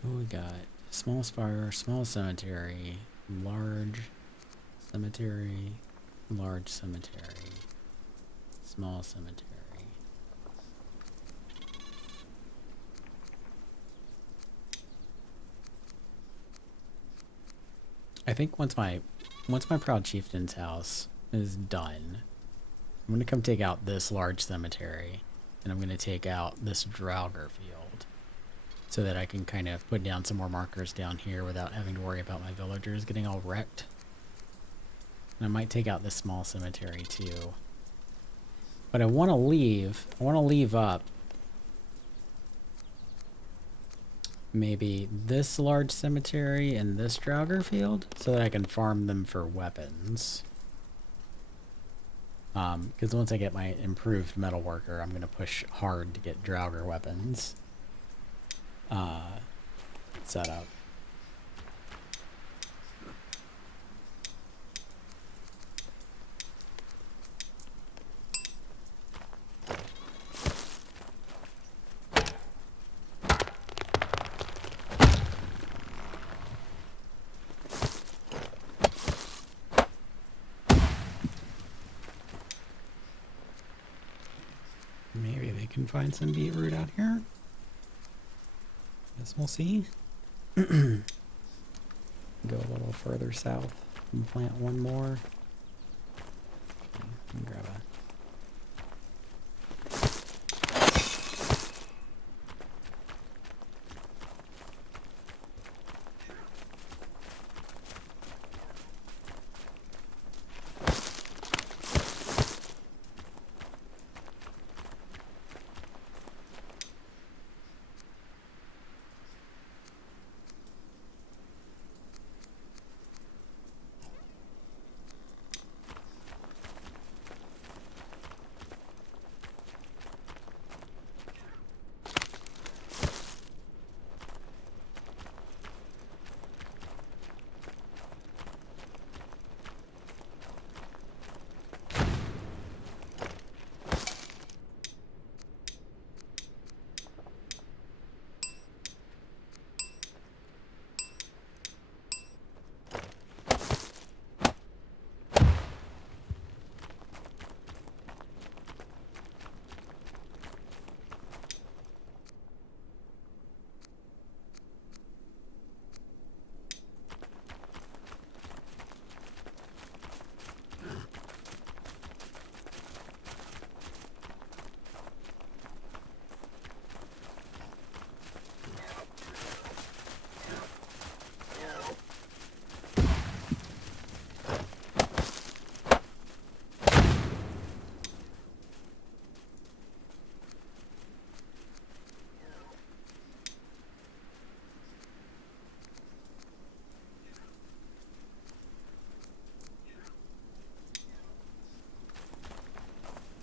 What we got? Small spire, small cemetery, large cemetery, large cemetery, small cemetery. I think once my proud chieftain's house is done, I'm gonna come take out this large cemetery, and I'm gonna take out this Draugr field, so that I can kind of put down some more markers down here without having to worry about my villagers getting all wrecked. And I might take out this small cemetery too. But I want to leave up maybe this large cemetery and this Draugr field so that I can farm them for weapons. Because once I get my improved metal worker, I'm going to push hard to get Draugr weapons set up. Maybe they can find some beetroot out here. Guess we'll see. Go a little further south and plant one more. Okay, let me grab a...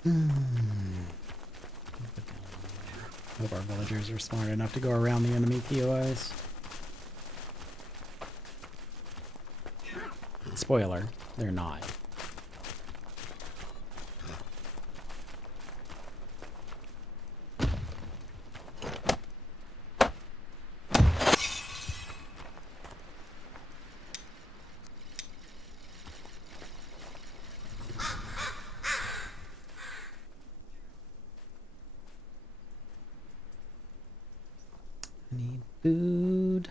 Hope our villagers are smart enough to go around the enemy POIs. Spoiler, they're not. I need food.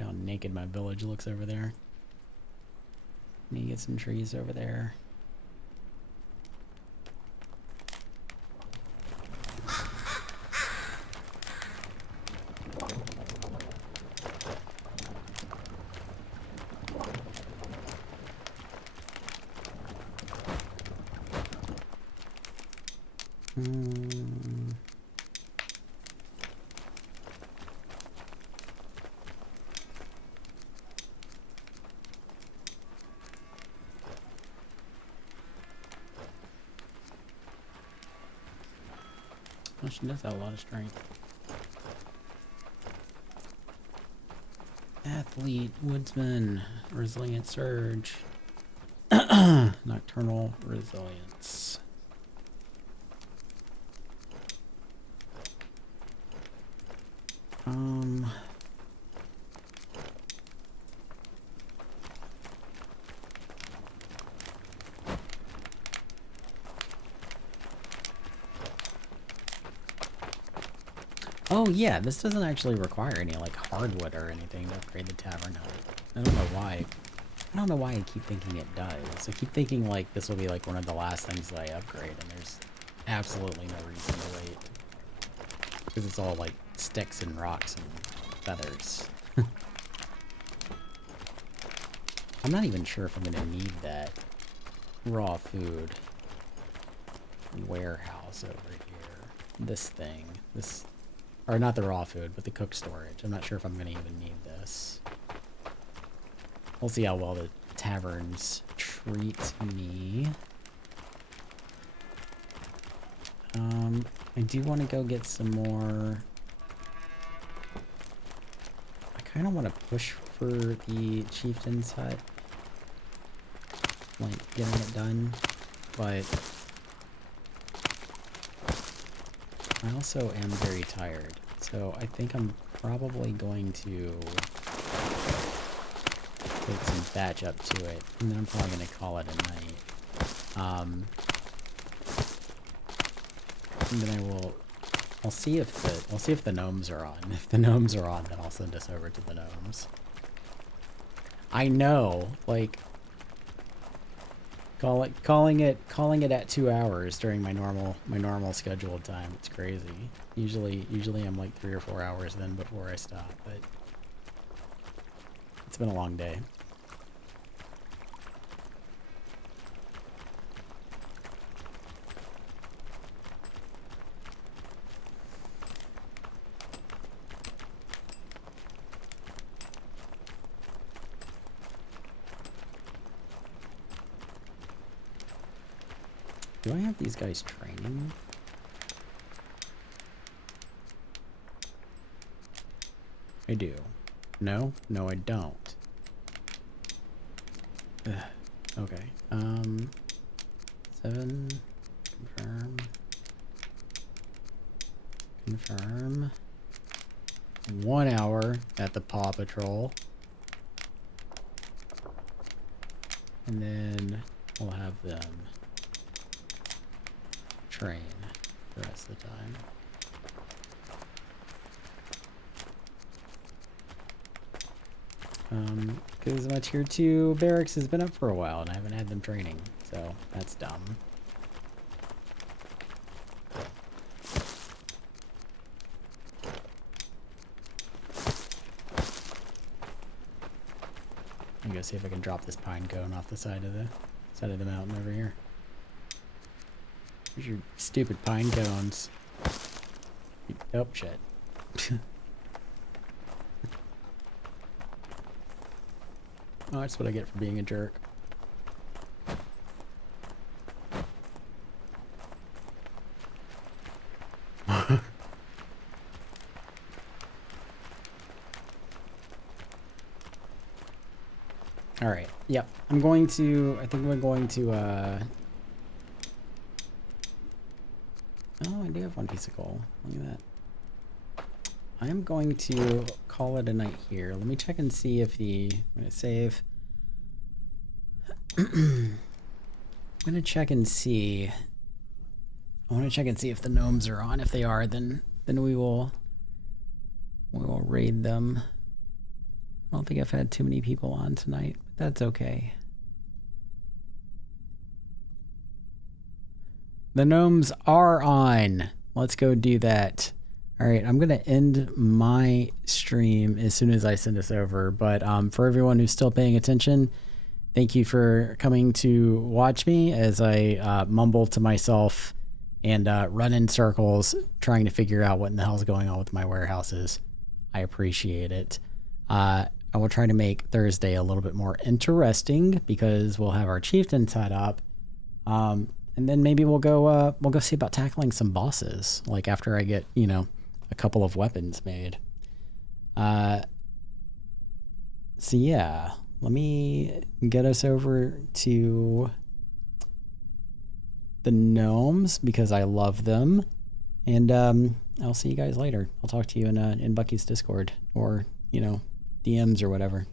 How naked my village looks over there. Need to get some trees over there. Well, she does have a lot of strength. Athlete, woodsman, resilient surge, nocturnal resilience. Oh yeah, this doesn't actually require any like hardwood or anything to upgrade the tavern hut. I don't know why. I don't know why I keep thinking it does. I keep thinking like this will be like one of the last things that I upgrade, and there's absolutely no reason to wait. Because it's all like sticks and rocks and feathers. I'm not even sure if I'm gonna need that raw food warehouse over here. This thing. This, or not the raw food, but the cooked storage. I'm not sure if I'm gonna even need this. We'll see how well the taverns treat me. I do want to go get some more. I kind of want to push for the Chieftain's hut. Like, getting it done. But I also am very tired. So I think I'm probably going to put some thatch up to it, and then I'm probably going to call it a night. And then I'll see if the gnomes are on. If the gnomes are on, then I'll send us over to the gnomes. I know, like, calling it at 2 hours during my normal scheduled time. It's crazy. Usually I'm like 3 or 4 hours then before I stop, but it's been a long day. Do I have these guys training? I do. No? No, I don't. Ugh. Okay. 7. Confirm. Confirm. 1 hour at the Paw Patrol. And then we'll have them train the rest of the time. Because my tier 2 barracks has been up for a while and I haven't had them training, so that's dumb. I'm gonna see if I can drop this pine cone off the side of the mountain over here. Here's your stupid pine cones. Oh, shit. Oh, that's what I get for being a jerk. All right. Yep. I'm going to, I think we're going to, oh, I do have one piece of coal. Look at that. I am going to call it a night here. Let me check and see if the, I'm going to save. I'm going to check and see. I want to check and see if the gnomes are on. If they are, then we will raid them. I don't think I've had too many people on tonight, but that's okay. The gnomes are on. Let's go do that. All right, I'm going to end my stream as soon as I send this over. But for everyone who's still paying attention, thank you for coming to watch me as I mumble to myself and run in circles trying to figure out what in the hell's going on with my warehouses. I appreciate it. I will try to make Thursday a little bit more interesting because we'll have our chieftain set up. And then maybe we'll go see about tackling some bosses, like after I get, you know, a couple of weapons made. So yeah, let me get us over to the gnomes because I love them. And I'll see you guys later. I'll talk to you in Bucky's Discord or, you know, DMs or whatever.